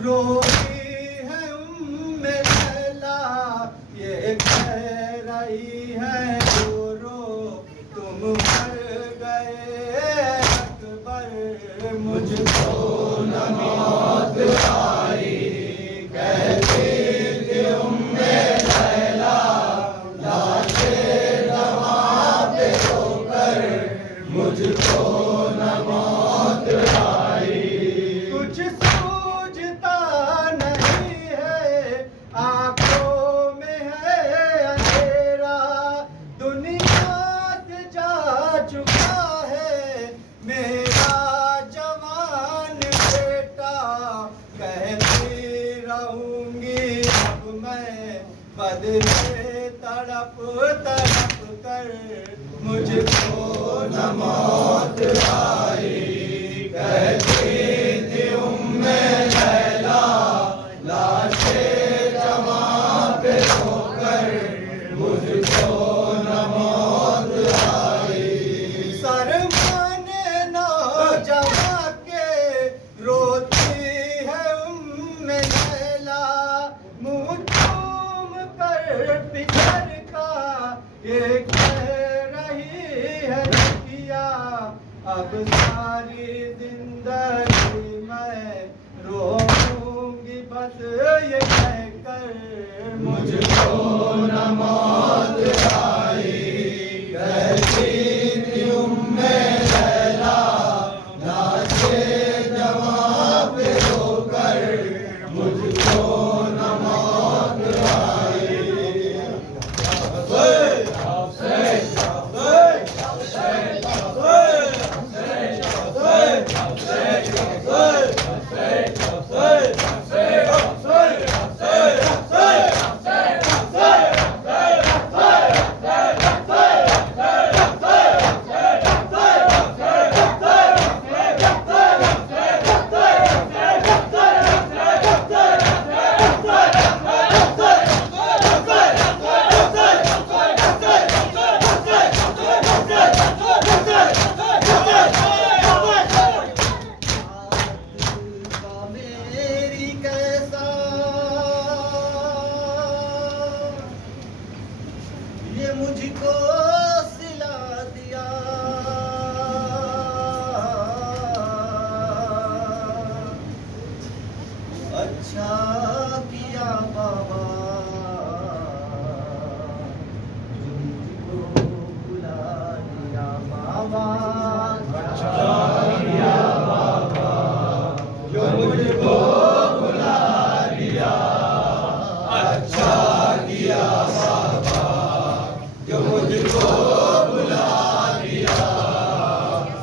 روئی ہے لیلا یہ کہہ رہی ہے رو رو تم مر گئے اکبر مجھ کو نہ موت آئی کہتی تھی لیلا لاشیں جواں پہ رو کر مجھ کو نہ موت آئی کچھ سوجھتا نہیں ہے آنکھوں میں ہے اندھیرا دنیا سے جا چکا ہے میرا جوان بیٹا کہتی رہوں گی اب میں بدلے تڑپ تڑپ کر مجھ کو نہ موت آئی کہتی تھی لیلا لاشیں جواں پہ رو کر مجھ کو نہ موت آئی سرمانے نوجواں کے روتی ہے لیلا منہ چوم کر پچھڑ کا یہ کہہ رہی ہے کیا اب ساری زندگی میں روؤں گی بس یہ کہہ کر مجھ کو نہ موت آئی کہتی تھی لیلا لاشیں جواں پہ رو کر مجھ کو نہ موت آئی میری کیسا یہ مجھ کو سلا دیا اچھا کیا بابا جو مجھ کو بلا دیا بابا اچھا کیا بابا جو مجھ کو بلا لیا اچھا کیا بابا جو مجھ کو بلا لیا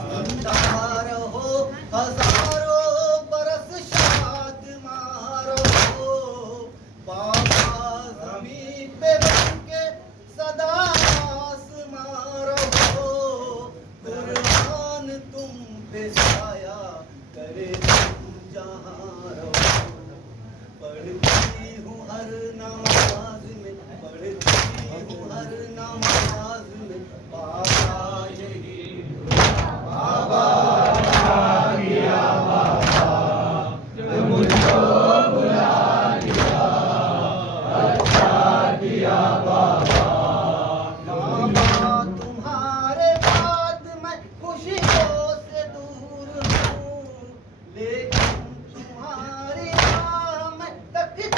زندہ رہو ہزاروں برس شاد مارو بابا زمین پہ بن کے صدا آسمان رہو قرآن تم پہ سایہ کرے جہاں رہو پڑھتی ہوں ہر نماز میں پڑھتی ہوں ہر نماز میں بابا یہی بابا کیا بابا جو مجھ کو بلا لیا اچھا کیا بابا بابا تمہارے بعد میں خوشیوں سے دور ہوں لیکن تمہاری راہ میں تکتی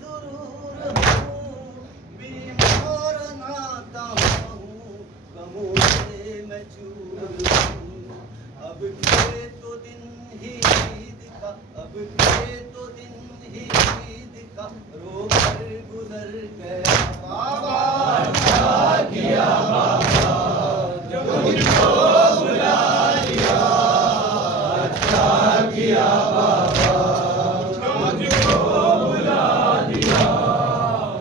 ضرور ہوں بیمار ناتا ہوں غموں سے میں چور ہوں اب کے تو دن ہی عید کا اب کے تو دن ہی عید کا رو کر گزر گیا بابا اچھا کیا بابا جو مجھ کو بلا لیا اچھا کیا بابا جو مجھ کو بلا لیا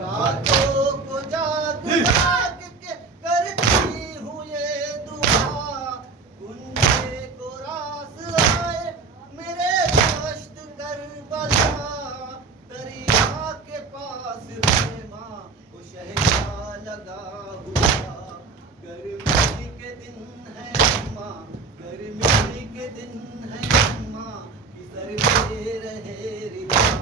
راتوں کو جاگ جاگ کے کرتی ہوں یہ دعا کنجے کو راس آئے میرے دشت کربلا دریا کے پاس خیمہ وہ شہدا لگا ہوا گرمی کے دن ہے ماں گرمی کے دن ہے ماں کدھر پہ رہے رضا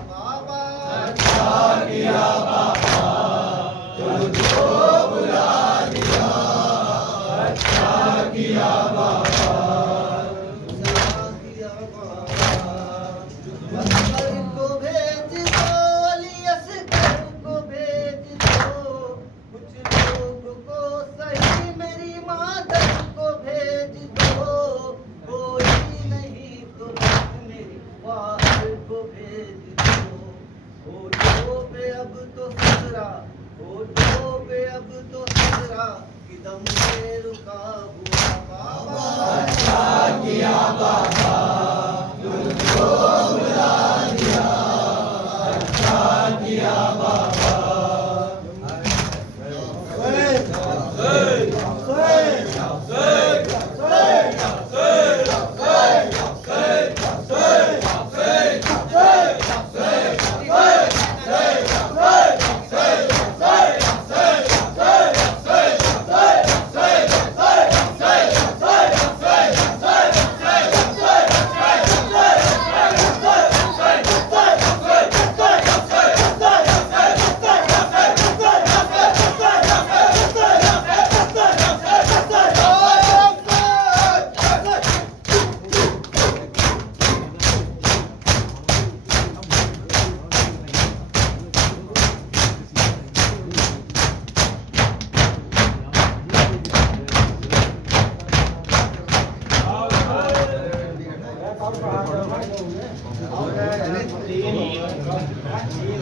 दम से रुका हुआ बाबा अच्छा किया बाबा तुझको बुला दिया अच्छा किया बाबा Ini